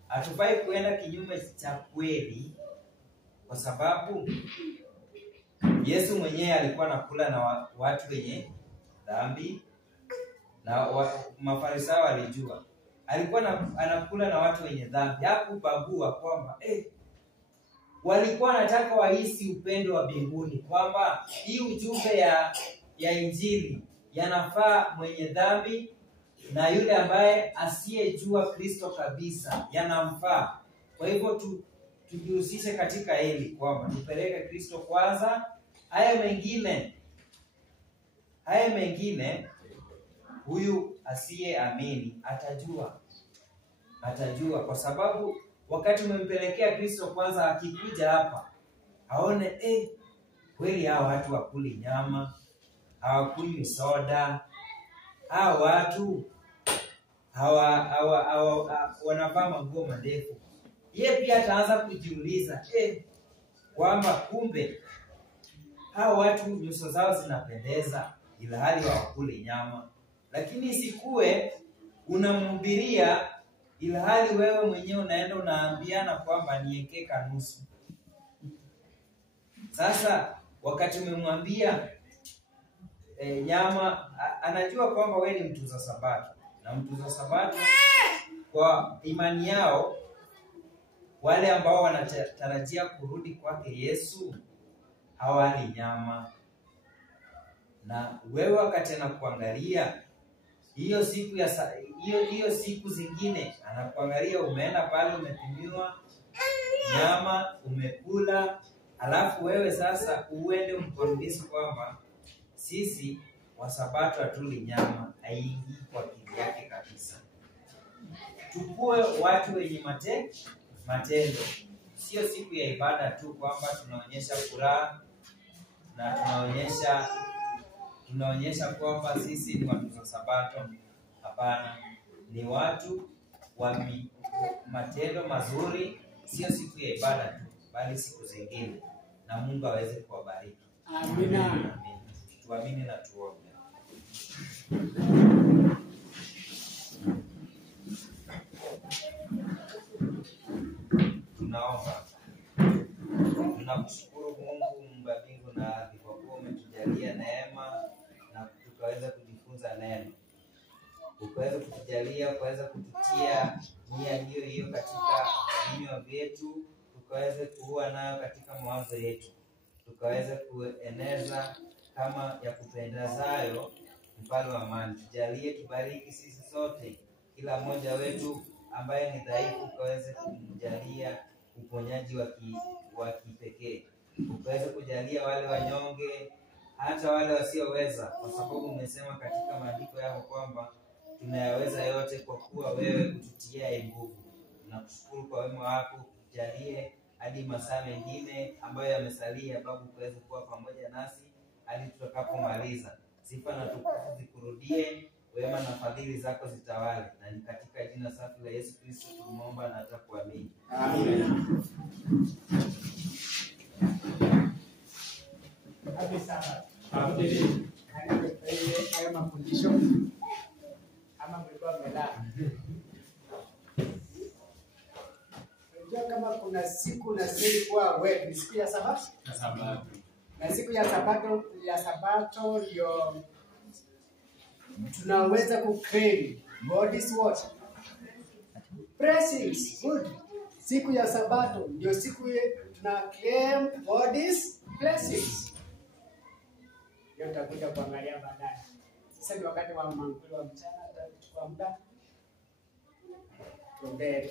Hatufai kuenda kinyume cha kweli, kwa sababu Yesu mwenyewe alikuwa anakula na watu wenye dhambi, na Mafarisayo walijua alikuwa anakula na watu wenye dhambi. Hakubagua kwamba walikuwa wanataka wahisi upendo wa mbinguni, kwamba hii ujumbe ya Injili yanafaa mwenye dhambi na yule ambaye asiyejua Kristo kabisa yanamfaa. Kwa hivyo tujihusishe katika hili kwamba tupeleke Kristo kwanza. Haya mengine huyu asiyeamini atajua, kwa sababu wakati umempelekea Kristo kwanza, akikuja hapa aone kweli hao watu wakuli nyama, hawakunywi soda, hao watu wanavaa manguo marefu, yeye pia ataanza kujiuliza kwamba kumbe hao watu nyuso zao zinapendeza ila hali hawakuli nyama. Lakini isikue unamhubiria ila hali wewe mwenyewe unaenda unaambiana kwamba niekeka nusu. Sasa wakati umemwambia nyama, anajua kwamba wewe ni mtunza Sabato, na mtunza Sabato kwa imani yao, wale ambao wanatarajia kurudi kwake Yesu hawali nyama. Na wewe wakati anakuangalia hiyo siku zingine, anakuangalia umeenda pale umepimiwa nyama umekula, alafu wewe sasa uende umkonvince kwamba sisi wa Sabato hatuli nyama, haingii kwa akili yake kabisa. Tukue watu wenye matendo, sio siku ya ibada tu kwamba tunaonyesha furaha na tunaonyesha kwamba sisi ni watu wa Sabato. Hapana, ni watu wa matendo mazuri, sio siku ya ibada tu, bali siku zingine, na Mungu aweze kuwabariki. Amina. Amen. Tuamini na tuombe. Tunaomba. Tunakushukuru Mungu muumba mbingu na ardhi, kwa kuwa umetujalia neema na tukaweza kujifunza neno. Ukaweza kutujalia, ukaweza kututia nia hiyo katika vinywa vyetu, tukaweza kuwa nayo katika mawazo yetu, tukaweza kueneza kama ya kupendezayo mfalme wa amani. Tujalie, tubariki sisi sote, kila mmoja wetu ambaye ni dhaifu, ukaweze kumjalia uponyaji wa kipekee. Ukaweze kujalia wale wanyonge, hata wale wasioweza, kwa sababu umesema katika maandiko yako kwamba tunayaweza yote kwa kuwa wewe kututia nguvu. Tunakushukuru kwa wema wako, tujalie hadi masaa mengine ambayo yamesalia, Baba, ukaweze kuwa pamoja nasi hadi tutakapomaliza. Sifa na tukufu zikurudie, wema na fadhili zako zitawale, na ni katika jina safi la Yesu Kristo tumeomba na hata kuamini. Amen. Hayo mafundisho ama mlikuwa mmelala? Unajua kama kuna siku na siku kwa wewe ni siku ya Sabato? Na siku ya Sabato ndio tunaweza kuclaim God is what? Blessings. Good. Siku ya Sabato ndio siku tuna claim God is blessings. Ndio tutakuja kuangalia baadaye. Sasa ni wakati wa mankuli wa mchana, tutachukua muda tuombe.